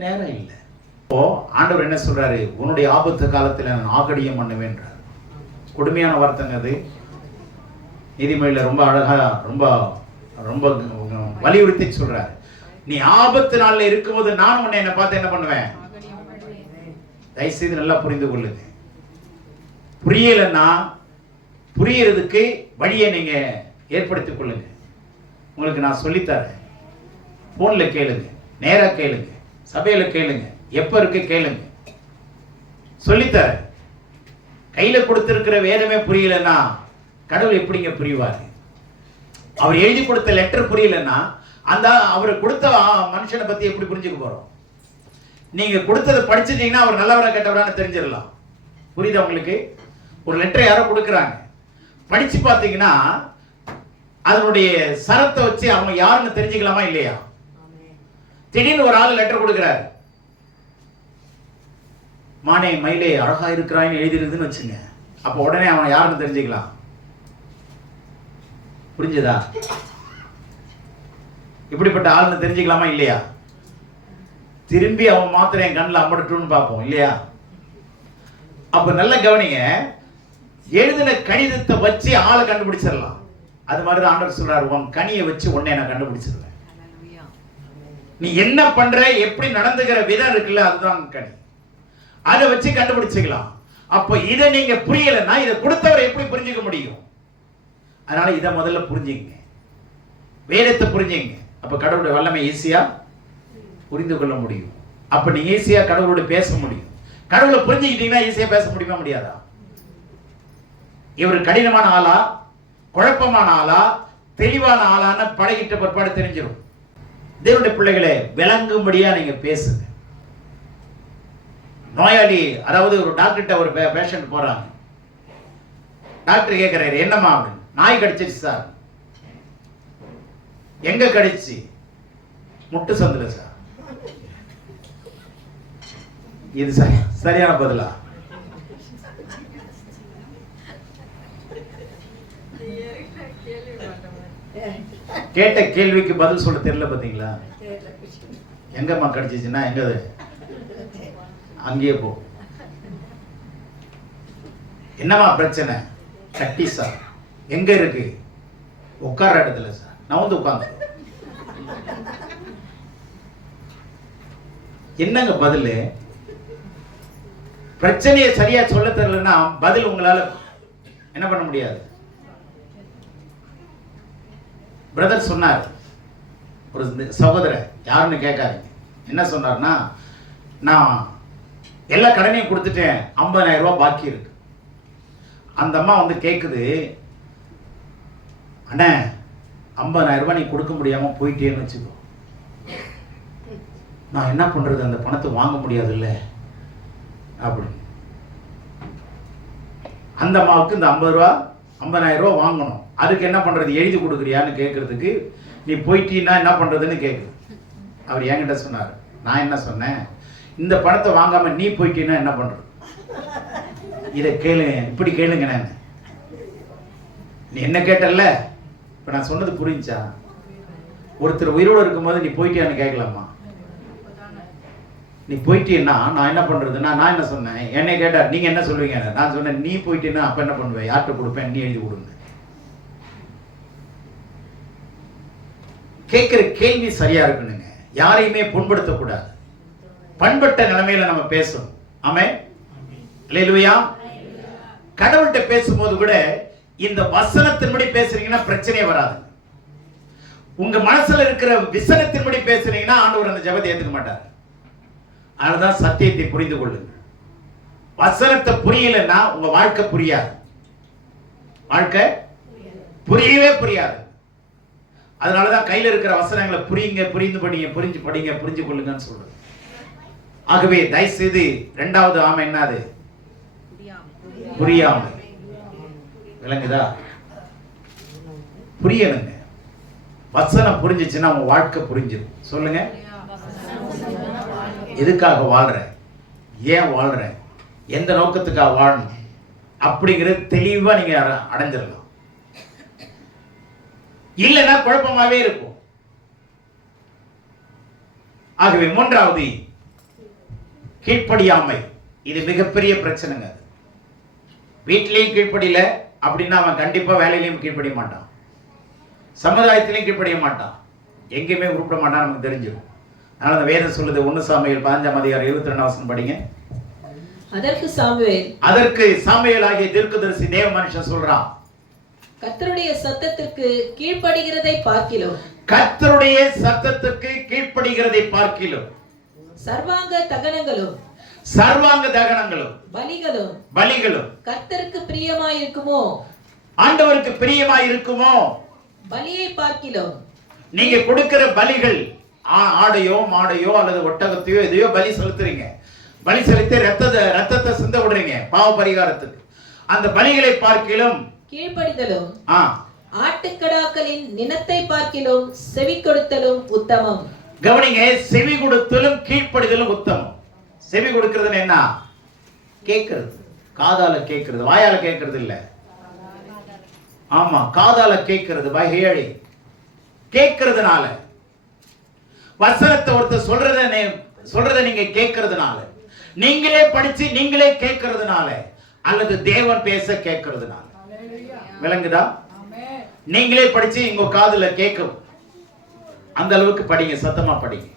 நேரம் இல்லை. இப்போ ஆண்டவர் என்ன சொல்றாரு? உன்னுடைய ஆபத்து காலத்துல நான் ஆகடியம் பண்ணுவேன்றார். கொடுமையான வார்த்தைங்க அது. நீதிமொழியில ரொம்ப அழகா ரொம்ப ரொம்ப வலியுறுத்தி சொல்றாரு, நீ ஆபத்து நாள்ல இருக்கும்போது நான் உன்னை என்ன பார்த்து என்ன பண்ணுவேன்? தயவுசெய்து நல்லா புரிந்து கொள்ளுங்க. புரியலன்னா புரியறதுக்கு வழியை நீங்க ஏற்படுத்திக் கொள்ளுங்க. உங்களுக்கு நான் சொல்லித்தரேன். போன்ல கேளுங்க, நேரா கேளுங்க, சபையில கேளுங்க, எப்ப இருக்கு கேளுங்க, சொல்லித்தரேன். கையில கொடுத்திருக்கிற வேதமே புரியலன்னா கடவுள் எப்படிங்க புரிவாரு? அவர் எழுதி கொடுத்த லெட்டர் புரியலன்னா அந்த அவர் கொடுத்த மனுஷனை பத்தி எப்படி புரிஞ்சுக்க போறோம்? நீங்க கொடுத்ததை படிச்சிட்டீங்கன்னா அவர் நல்லவரா கெட்டவரான்னு தெரிஞ்சிடலாம். புரியுதா உங்களுக்கு? ஒரு லெட்டர் யாரோ கொடுக்குறாங்க, படிச்சு பார்த்தீங்கன்னா அதனுடைய சரத்தை வச்சு அவங்க யாருன்னு தெரிஞ்சுக்கலாமா இல்லையா? திடீர்னு ஒரு ஆள் லெட்டர் கொடுக்குறாரு, மானே மயிலே அழகா இருக்கிறான்னு எழுதிருதுன்னு வச்சுங்க, அப்ப உடனே அவன் யாருன்னு தெரிஞ்சுக்கலாம். புரிஞ்சதா? இப்படிப்பட்ட ஆளுன்னு தெரிஞ்சுக்கலாமா இல்லையா? திரும்பி அவன் மாத்திரம் என் கண்ணில் அம்படட்டும்னு பார்ப்போம் இல்லையா? அப்ப நல்ல கவனிங்க, எழுதின கணிதத்தை வச்சு ஆளை கண்டுபிடிச்சிடலாம். அது மாதிரிதான் ஆண்டவர் சொல்றாரு, உன் கனியை வச்சு உன்னை நான் கண்டுபிடிச்சிருவேன். நீ என்ன பண்ற, எப்படி நடந்துகிற விதம் இருக்குல்ல, அதுதான் கனி. அதை வச்சு கண்டுபிடிச்சுக்கலாம். அப்ப இதை நீங்க புரியலன்னா இதை கொடுத்தவரை எப்படி புரிஞ்சுக்க முடியும்? அதனால இதை முதல்ல புரிஞ்சுங்க, வேதத்தை புரிஞ்சுங்க. அப்ப கடவுளுடைய வல்லமை ஈஸியா புரிந்து கொள்ள முடியும். அப்ப நீங்க ஈஸியா கடவுளோட பேச முடியும். கடவுளை புரிஞ்சுக்கிட்டீங்கன்னா ஈஸியா பேச முடியுமா முடியாதா? இவர் கடினமான ஆளா, குழப்பமான ஆளா, தெளிவான ஆளான பழகிட்ட பிற்பாடு தெரிஞ்சிடும். தேவனுடைய பிள்ளைகளை விளங்கும்படியா நீங்க பேசுங்க. நோயாளி, அதாவது ஒரு டாக்டர்கிட்ட ஒரு பேஷண்ட் போறாங்க, டாக்டர் கேட்கிறாரு, என்னம்மா அப்படின்னு. நாய் கடிச்சிருச்சு சார். எங்க கடிச்சு? முட்டு சந்துல சார். இது சரியான பதிலா? கேட்ட கேள்விக்கு பதில் சொல்ல தெரியல பாத்தீங்களா? எங்கம்மா கடிச்சிச்சுன்னா எங்க, அங்கேயே போ. என்னம்மா பிரச்சனை? கட்டி சார். எங்க இருக்கு? உட்கார இடத்துல சார். நான் வந்து உட்கார்ந்து. என்னங்க பதில்? பிரச்சனையை சரியா சொல்ல தெரியலன்னா பதில் உங்களால என்ன பண்ண முடியாது. பிரதர் சொன்னார், ஒரு சகோதரர், யாருன்னு கேட்காதீங்க, என்ன சொன்னார்னா, நான் எல்லா கடனையும் கொடுத்துட்டேன், 50,000 ரூபாய் பாக்கி இருக்கு. அந்த அம்மா வந்து கேட்குது, அண்ணே 50,000 ரூபாய் நீ கொடுக்க முடியாம போயிட்டேன்னு வச்சுக்கோ, நான் என்ன பண்றது, அந்த பணத்தை வாங்க முடியாது இல்ல அப்படி. அந்த அம்மாவுக்கு இந்த 50,000 ரூபாய் வாங்கணும், அதுக்கு என்ன பண்றது, எழுதி கொடுக்குறியான்னு கேட்கறதுக்கு, நீ போயிட்டீன்னா என்ன பண்றதுன்னு கேட்குது. அவர் என்கிட்ட சொன்னார். நான் என்ன சொன்னேன், இந்த பணத்தை வாங்காம நீ போயிட்டீன்னா என்ன பண்றது? இதை கேளுங்க, இப்படி கேளுங்க. நான் நீ என்ன கேட்டல்ல, இப்ப நான் சொன்னது புரிஞ்சா? ஒருத்தர் உயிரோடு இருக்கும்போது நீ போயிட்டியான்னு கேட்கலாமா? நீ போயிட்டீன்னா நான் என்ன பண்றதுன்னா, நான் என்ன சொன்னேன், என்னை கேட்டார், நீங்க என்ன சொல்லுவீங்க? நான் சொன்னேன், நீ போயிட்டீன்னா அப்ப என்ன பண்ணுவேன், யார்கிட்ட கொடுப்பேன், நீ எழுதி கொடுங்க. கேட்கிற கேள்வி சரியா இருக்கணுங்க, யாரையுமே புண்படுத்தக்கூடாது. பண்பட்ட நிலைமையில நம்ம பேசணும். ஆமென். அல்லேலூயா. கடவுள்கிட்ட பேசும்போது கூட இந்த வசனத்தின்படி பேசுறீங்கன்னா பிரச்சனையே வராது. உங்க மனசுல இருக்கிற விசனத்தின்படி பேசுறீங்கன்னா ஆண்டவர் அந்த ஜெபத்தை ஏத்துக்க மாட்டார். அதனாலதான் சத்தியத்தை புரிந்து கொள்ளுங்க. வசனத்தை புரியலன்னா உங்க வாழ்க்கை புரியாது, வாழ்க்கை புரியவே புரியாது. அதனாலதான் கையில இருக்கிற வசனங்களை புரிந்து படிங்க, புரிஞ்சு கொள்ளுங்கன்னு சொல்றது. ஆகவே தயவு செய்து 2வது ஆமை என்னது? புரியாமை. விளங்குதா? புரியணுங்க. வசனம் புரிஞ்சிச்சுன்னா உங்க வாழ்க்கை புரிஞ்சிடும். சொல்லுங்க, எதுக்காக வாழ்றேன், ஏன் வாழ்றேன், எந்த நோக்கத்துக்காக வாழணும் அப்படிங்கிறது தெளிவா நீங்க அடைஞ்சிடலாம். இல்லைன்னா குழப்பமாவே இருக்கும். ஆகவே மூன்றாவது கீழ்ப்படியாமை. இது மிகப்பெரிய பிரச்சனைங்க. வீட்டிலையும் கீழ்ப்படியல அப்படின்னா அவன் கண்டிப்பா வேலையிலையும் கீழ்ப்படிய மாட்டான், சமுதாயத்திலையும் கீழ்ப்படிய மாட்டான், எங்கேயுமே உருப்பிட மாட்டான், நமக்கு தெரிஞ்சிடும். அதனால அந்த வேதம் சொல்லுது, 1 சாமுவேல் 5:22 படிங்க. அதற்கு சாமுவேல் ஆகிய தீர்க்கதரிசி தேவ மனுஷன் சொல்றான், கர்த்தருடைய சத்தத்திற்கு கீழ்ப்படிகிறதை பார்க்கிலும், கர்த்தருடைய சத்தத்துக்கு கீழ்ப்படிகிறதை பார்க்கிலும், சர்வாங்க தகனங்களும் பலிகளும் கர்த்தருக்கு பிரியமாயிருக்குமோ, ஆண்டவருக்கு பிரியமாயிருக்குமோ, பலியை பார்க்கிலும். நீங்க கொடுக்கிற பலிகள் ஆடையோ மாடையோ அல்லது ஒட்டகத்தையோ எதையோ பலி செலுத்துறீங்க. பலி செலுத்தி ரத்தத்தை சிந்த விடுறீங்க பாவ பரிகாரத்துக்கு. அந்த பலிகளை பார்க்கிலும் கீழ்ப்படிதலும் ஆட்டுக்கடாக்களின் நினத்தை பார்க்கிலும் செவி கொடுத்தலும் உத்தமம். கவனிங்க, செவி கொடுத்தலும் கீழ்ப்படிதலும் உத்தமம். செவி கொடுக்கிறது என்ன? கேட்கிறது, காதால கேட்கிறது, வாயால கேட்கிறது இல்ல. ஆமா, காதால கேட்கிறது, by hearing. கேட்கிறதுனால, வசனத்தை ஒருத்தர் சொல்றத நீங்க கேட்கறதுனால, நீங்களே படிச்சு நீங்களே கேட்கறதுனால, அல்லது தேவன் பேச கேட்கறதுனால. விளங்குதா? நீங்களே படிச்சு உங்க காதுல கேட்கும் அந்த அளவுக்கு படிங்க, சத்தமா படிங்க.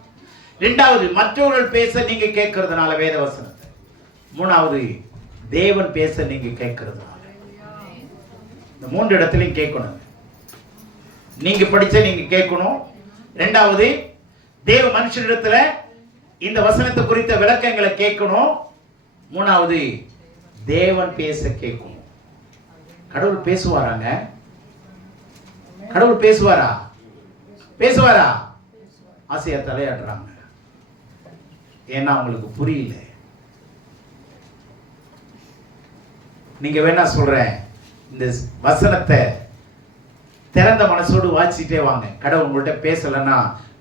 இரண்டாவது, மற்றவர்கள் பேச நீங்க கேட்கறதுனால வேத வசனத்தை. மூணாவது, தேவன் பேச நீங்க கேட்கறதுனால. இந்த 3 இடத்துலையும் கேட்கணும். நீங்க படிச்ச நீங்க கேட்கணும். இரண்டாவது, தேவ மனுஷனிடத்துல இந்த வசனத்தை குறித்த விளக்கங்களை கேட்கணும். மூணாவது, தேவன் பேச கேட்கணும். கடவுள் பேசுவாராங்க? கடவுள் பேசுவாரா? ஆசையா தலையாடுறாங்க. ஏன்னா அவங்களுக்கு புரியல. நீங்க வேணா சொல்றேன், இந்த வசனத்தை திறந்த மனசோடு வாசிட்டே வாங்க. கடவுள் உங்கள்கிட்ட பேசலன்னா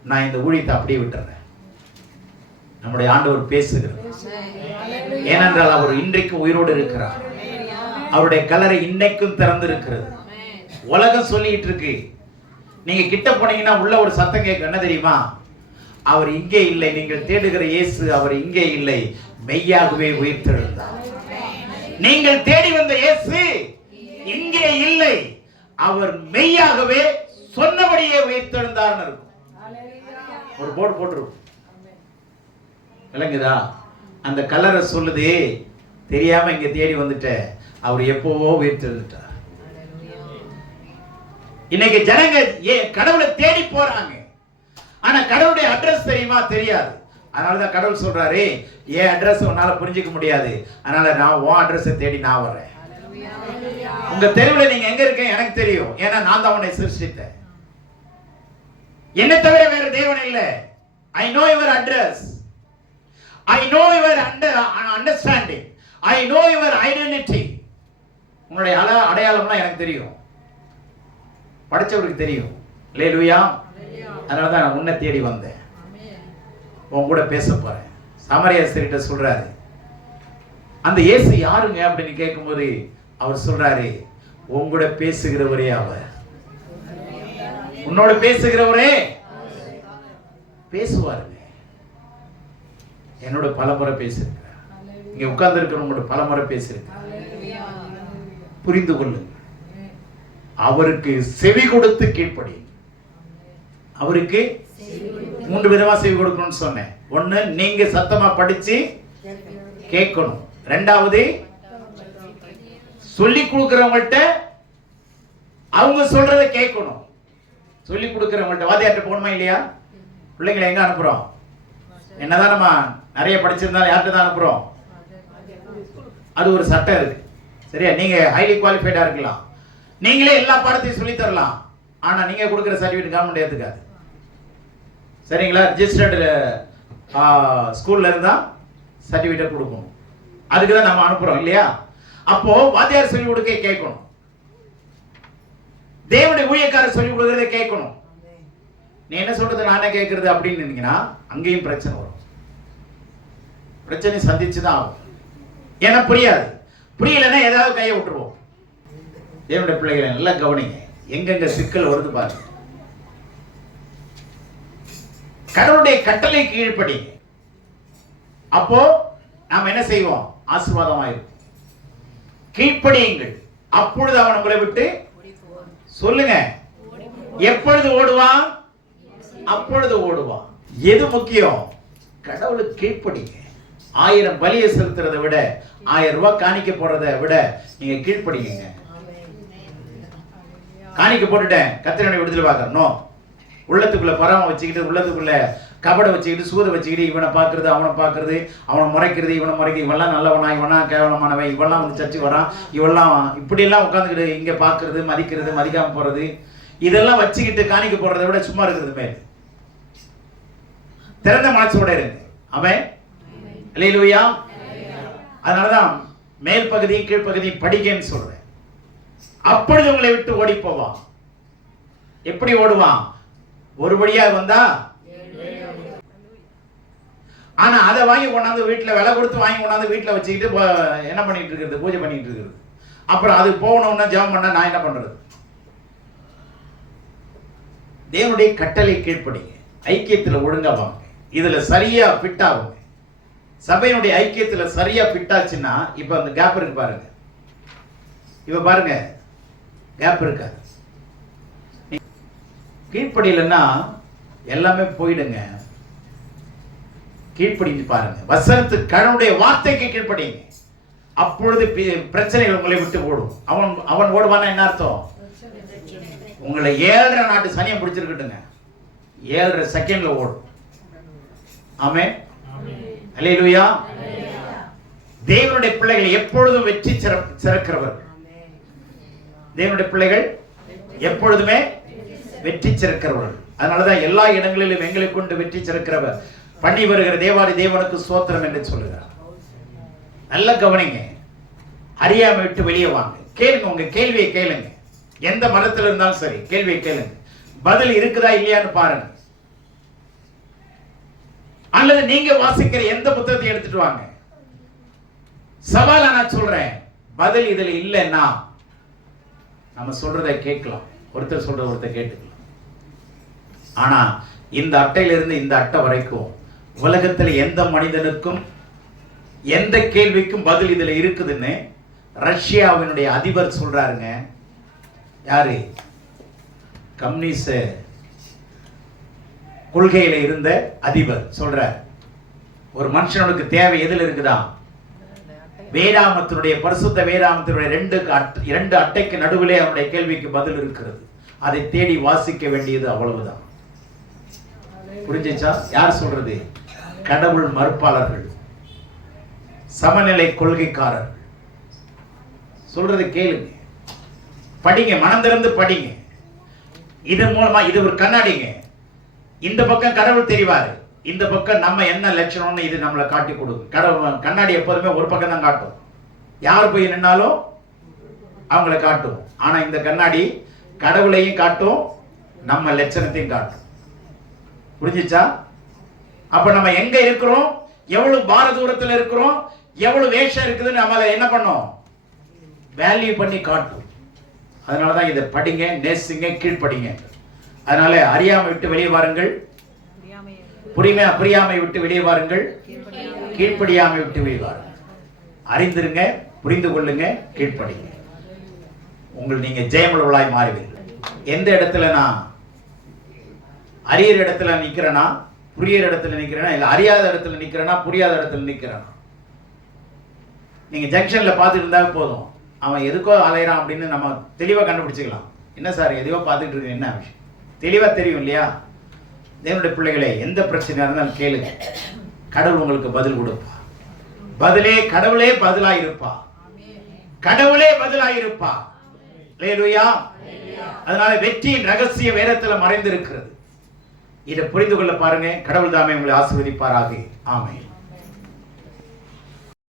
நான் இந்த ஊழியத்தை அப்படியே விட்டுறேன். நம்முடைய ஆண்டவர் பேசுகிறார். ஏனென்றால் அவர் இன்றைக்கு உயிரோடு இருக்கிறார். அவருடைய கல்லறை இன்னைக்கும் திறந்து இருக்கிறது. உலகம் சொல்லிட்டு இருக்கு. நீங்க கிட்ட போனீங்கன்னா உள்ள ஒரு சத்தம் கேட்க, என்ன தெரியுமா? அவர் இங்கே இல்லை, நீங்கள் தேடுகிற இயேசு அவர் இங்கே இல்லை, மெய்யாகவே உயிர்த்தெழுந்தார். நீங்கள் தேடி வந்த இயேசு இங்கே இல்லை, அவர் மெய்யாகவே சொன்னபடியே உயிர்த்தெழுந்தார்னு இருக்கும். ஒரு போர்டு போட்டுரும். விளங்குதா? அந்த கல்லறை சொல்லுது, தெரியாம இங்க தேடி வந்துட்ட, அவர் எப்பவோ உயிர்த்தெழுந்துட்டார். இன்னைக்கு ஜனங்க கடவுளை தேடி போறாங்க, ஆனா கடவுளுடைய அட்ரஸ் தெரியுமா? தெரியாது. அதனாலதான் கடவுள் சொல்றாரு, என் அட்ரஸ் உன்னால புரிஞ்சுக்க முடியாது, அதனால நான் உன் அட்ரஸை தேடி நான் வர்றேன். உங்க தெருவில் நீங்க எங்க இருக்க எனக்கு தெரியும், ஏன்னா நான் தான் உன்னை சிருஷ்டித்தேன். என்ன தவிர வேற தேவன் இல்லை. I know your address, I know your understanding, I know your identity. உன்னுடைய அடையாளம்லாம் எனக்கு தெரியும், படிச்சவருக்கு தெரியும். அல்லேலூயா. அதனால தான் உன்னை தேடி வந்தேன், உன் கூட பேச போறேன். சமரியஸ்தர்கிட்ட சொல்றாரு, அந்த இயேசு யாருங்க அப்படின்னு கேட்கும்போது அவர் சொல்றாரு, உங்களோட பேசுகிறவரே அவர். உன்னோட பேசுகிறவரே பேசுவாருங்க. என்னோட பலமுறை பேசியிருக்கிறார். இங்க உட்கார்ந்து இருக்கிறவங்களோட பலமுறை பேசியிருக்கிறார். புரிந்து கொள்ளுங்க. அவருக்கு செவி கொடுத்து கீழ்ப்படி. அவருக்கு 3 விதமா செவி கொடுக்கணும்னு சொன்னேன். ஒண்ணு, நீங்க சத்தமா படிச்சு கேட்கணும். ரெண்டாவது, சொல்லி கொடுக்கிறவங்கள்ட்ட அவங்க சொல்றதை கேட்கணும். சொல்லி கொடுக்கிறவங்கள்ட்ட வாத்தியார்ட்ட போகணுமா இல்லையா? பிள்ளைங்களை எங்க அனுப்புறோம்? என்னதான் நம்ம நிறைய படிச்சிருந்தாலும் யார்கிட்ட தான் அனுப்புறோம்? அது ஒரு சட்டம் இருக்கு. சரியா? நீங்க ஹைலி குவாலிஃபைடா இருக்கலாம், நீங்களே எல்லா பாடத்தையும் சொல்லி தரலாம், ஆனா நீங்க கொடுக்குற சர்டிஃபிகேட் கவர்மெண்ட் ஏத்துக்காது. சரிங்களா? ரெஜிஸ்டர்டு ஸ்கூல்ல இருந்தா சர்டிஃபிகேட் கொடுக்கணும். அதுக்கு தான் நம்ம அனுப்புறோம் இல்லையா? அப்போ வாத்தியார் சொல்லி கொடுக்க கேட்கணும். தேவனுடைய ஊழியக்காரர் சொல்லி கொடுக்கறதை கேட்கணும். நீ என்ன சொல்றது நானே கேட்கறது அப்படின்னு நினைக்கிறீங்கன்னா அங்கேயும் பிரச்சனை வரும். பிரச்சனை சந்திச்சுதான் ஆகும். ஏன்னா புரியாது. புரியலன்னா ஏதாவது கையை விட்டுருவோம். தேவனுடைய பிள்ளைகளை நல்லா கவனிங்க, எங்கெங்க சிக்கல் வருது பாருங்க. கடவுளுடைய கட்டளை கீழ்ப்படிங்க. அப்போ நாம் என்ன செய்வோம்? ஆசீர்வாதமாயிருக்கும். கீழ்ப்படியுங்கள், அப்பொழுது அவன் உங்களை விட்டு சொல்லுங்க எப்பொழுது ஓடுவான்? அப்பொழுது ஓடுவான். எது முக்கியம்? கடவுளுக்கு கீழ்ப்படிங்க. 1000 பலியை செலுத்துறதை விட 1000 ரூபாய் காணிக்க போறதை விட நீங்க கீழ்ப்படிங்க. காணிக்க போட்டுட்டேன் கர்த்தருடைய விடுதலை பார்க்கணும், உள்ளத்துக்குள்ள பராம வச்சுக்கிட்டு, உள்ளத்துக்குள்ள கபடை வச்சுக்கிட்டு, சூதை வச்சுக்கிட்டு, இவனை பார்க்கறது அவனை பார்க்கறது, அவனை முறைக்கிறது இவனை முறைக்கிறது, இவெல்லாம் நல்லவனா இவனா கேவலமானவன், இவெல்லாம் வந்து சர்ச்சுக்கு வரான், இவெல்லாம் இப்படியெல்லாம் உட்காந்துக்கிட்டு இங்கே பார்க்கறது, மதிக்கிறது, மதிக்காம போறது, இதெல்லாம் வச்சுக்கிட்டு காணிக்க போடுறதை விட சும்மா இருக்கிறது மேல். திறந்த மனசோட இருங்க. அவன் அல்லேலூயா. அதனாலதான் மேல் பகுதியும் கீழ்ப்பகுதியும் படிக்கன்னு சொல்றேன். அப்பொழுது உங்களை விட்டு ஓடி போவான். எப்படி ஓடுவான்? ஒரு வழியா வந்தா, ஆனா அதை வாங்கி கொண்டாந்து வீட்டுல விலை கொடுத்து வாங்கி கொண்டாந்து வீட்டுல வச்சுக்கிட்டு என்ன பண்ணிட்டு இருக்கிறது? பூஜை பண்ணிட்டு இருக்கிறது. அப்புறம் அது போகணும்னா ஜெபம் பண்ண நான் என்ன பண்றது? தேவனுடைய கட்டளை கீழ்ப்படிங்க. ஐக்கியத்துல ஒழுங்கா வாங்க. இதுல சரியா ஃபிட் ஆகுங்க. சபையினுடைய ஐக்கியத்துல சரியா ஃபிட் ஆச்சுன்னா, இப்ப அந்த கேப் இருக்கு பாருங்க. இப்ப பாருங்க கேப் இருக்காது. கீழ்ப்படியலன்னா எல்லாமே போயிடுங்க. கீழ்ப்படிஞ்சு பாருங்க. வசனத்துக்கு கடவுளுடைய வார்த்தைக்கு கீழ்ப்படிங்க. அப்பொழுது பிரச்சனைகள் உங்களை விட்டு ஓடும். அவன் ஓடுவானா என்ன அர்த்தம்? உங்களை 7.5 நாட்டு சனியம் பிடிச்சிருக்கட்டுங்க, 7.5 செகண்ட்ல ஓடும். ஆமென். அல்லேலூயா. தேவனுடைய பிள்ளைகள் எப்பொழுதும் வெற்றி சிறக்கிறவர். தேவனுடைய பிள்ளைகள் எப்பொழுதுமே வெற்றி சிறக்கிறவர்கள். அதனாலதான் எல்லா இடங்களிலும் எங்களை கொண்டு வெற்றி சிறக்கிறவர் பண்ணி வருகிற தேவாதி தேவனுக்கு ஸ்தோத்திரம் என்று சொல்லுகிறார். நல்ல கவனிங்க. அறியாமை விட்டு வெளியே வாங்க. கேளுங்க, உங்க கேள்வியை கேளுங்க. எந்த மதத்தில் இருந்தாலும் சரி கேள்வியை கேளுங்க. பதில் இருக்குதா இல்லையான்னு பாருங்க. அல்லது நீங்க வாசிக்கிற எந்த புத்தகத்தை எடுத்துட்டு வாங்க. சவாலா நான் சொல்றேன், பதில் இதுல இல்லைன்னா நம்ம சொல்றதை கேட்கலாம். ஒருத்தர் சொல்றத ஒருத்தர் கேட்டுக்கலாம். ஆனா இந்த அட்டையிலிருந்து இந்த அட்டை வரைக்கும் உலகத்தில் எந்த மனிதனுக்கும் எந்த கேள்விக்கும் பதில் இதுல இருக்குதுன்னு ரஷ்யாவினுடைய அதிபர் சொல்றாருங்க. யாரு? கம்யூனிஸ்ட் கொள்கையில இருந்த அதிபர் சொல்றார், ஒரு மனுஷனுக்கு தேவை எதில் இருக்குதா? வேதாமத்தினுடைய பரிசுத்த வேதாமத்தினுடைய 2 அட்டைக்கு நடுவிலே அவருடைய கேள்விக்கு பதில் இருக்கிறது. அதை தேடி வாசிக்க வேண்டியது அவ்வளவுதான். புரிஞ்சுச்சா? யார் சொல்றது? கடவுள் மறுப்பாளர்கள், சமநிலை கொள்கைக்காரர்கள் சொல்றது கேளுங்க, படிங்க, மனம் திறந்து படிங்க. இதன் மூலமா இது ஒரு கண்ணாடிங்க. இந்த பக்கம் கடவுள் தெரிவாரு, இந்த பக்கம் நம்ம என்ன லட்சணம்னு இது நம்மளை காட்டி கொடுக்கும். கடவுள் கண்ணாடி எப்போதுமே ஒரு பக்கம் தான் காட்டும். யார் போய் நின்னாலும் அவங்கள காட்டும். ஆனா இந்த கண்ணாடி கடவுளையும் காட்டும், நம்ம லட்சணத்தையும் காட்டும். புரிஞ்சுச்சா? அப்ப நம்ம எங்க இருக்கிறோம், எவ்வளவு பார தூரத்தில் இருக்கிறோம், எவ்வளவு வேஷம் இருக்குதுன்னு நம்மள என்ன பண்ணோம்? வேல்யூ பண்ணி காட்டும். அதனாலதான் இதை படிங்க, நேசிங்க, கீழ்ப்படிங்க. அதனால அறியாமை விட்டு வெளியே வாருங்கள், புரியாமை விட்டு வெளியே வாருங்கள், கீழ்ப்படியாமை விட்டு வெளியே வாருங்கள். அறிந்திருங்க, புரிந்து கொள்ளுங்க, கீழ்ப்படிங்க. நீங்க ஜெயமுள்ளவளாய் மாறுவீர்கள். எந்த இடத்துல நான் அறியிற இடத்துல நிக்கிறேனா, புரியிற இடத்துல நிக்கிறேனா, இல்ல அறியாத இடத்துல நிக்கிறேனா, புரியாத இடத்துல நிக்கிறேனா? நீங்க ஜங்ஷன்ல பார்த்துட்டு இருந்தாவே போதும், அவன் எதுக்கோ அலையிறான் அப்படின்னு நம்ம தெளிவா கண்டுபிடிச்சுக்கலாம். என்ன சார் எதுவோ பார்த்துட்டு இருக்கு, என்ன விஷயம் தெளிவா தெரியும் இல்லையா? தேவனுடைய பிள்ளைகளே, எந்த பிரச்சனையா இருந்தாலும் கேளுங்க, கடவுள் உங்களுக்கு பதில் கொடுப்பா. கடவுளே பதிலாயிருப்பா, கடவுளே பதிலாயிருப்பா. அல்லேலூயா. அதனால வெற்றியின் ரகசிய வேதத்துல மறைந்திருக்கிறது. இதை புரிந்து கொள்ள பாருங்க. கடவுள் தாமே உங்களை ஆசீர்வதிப்பாராக. ஆமென்.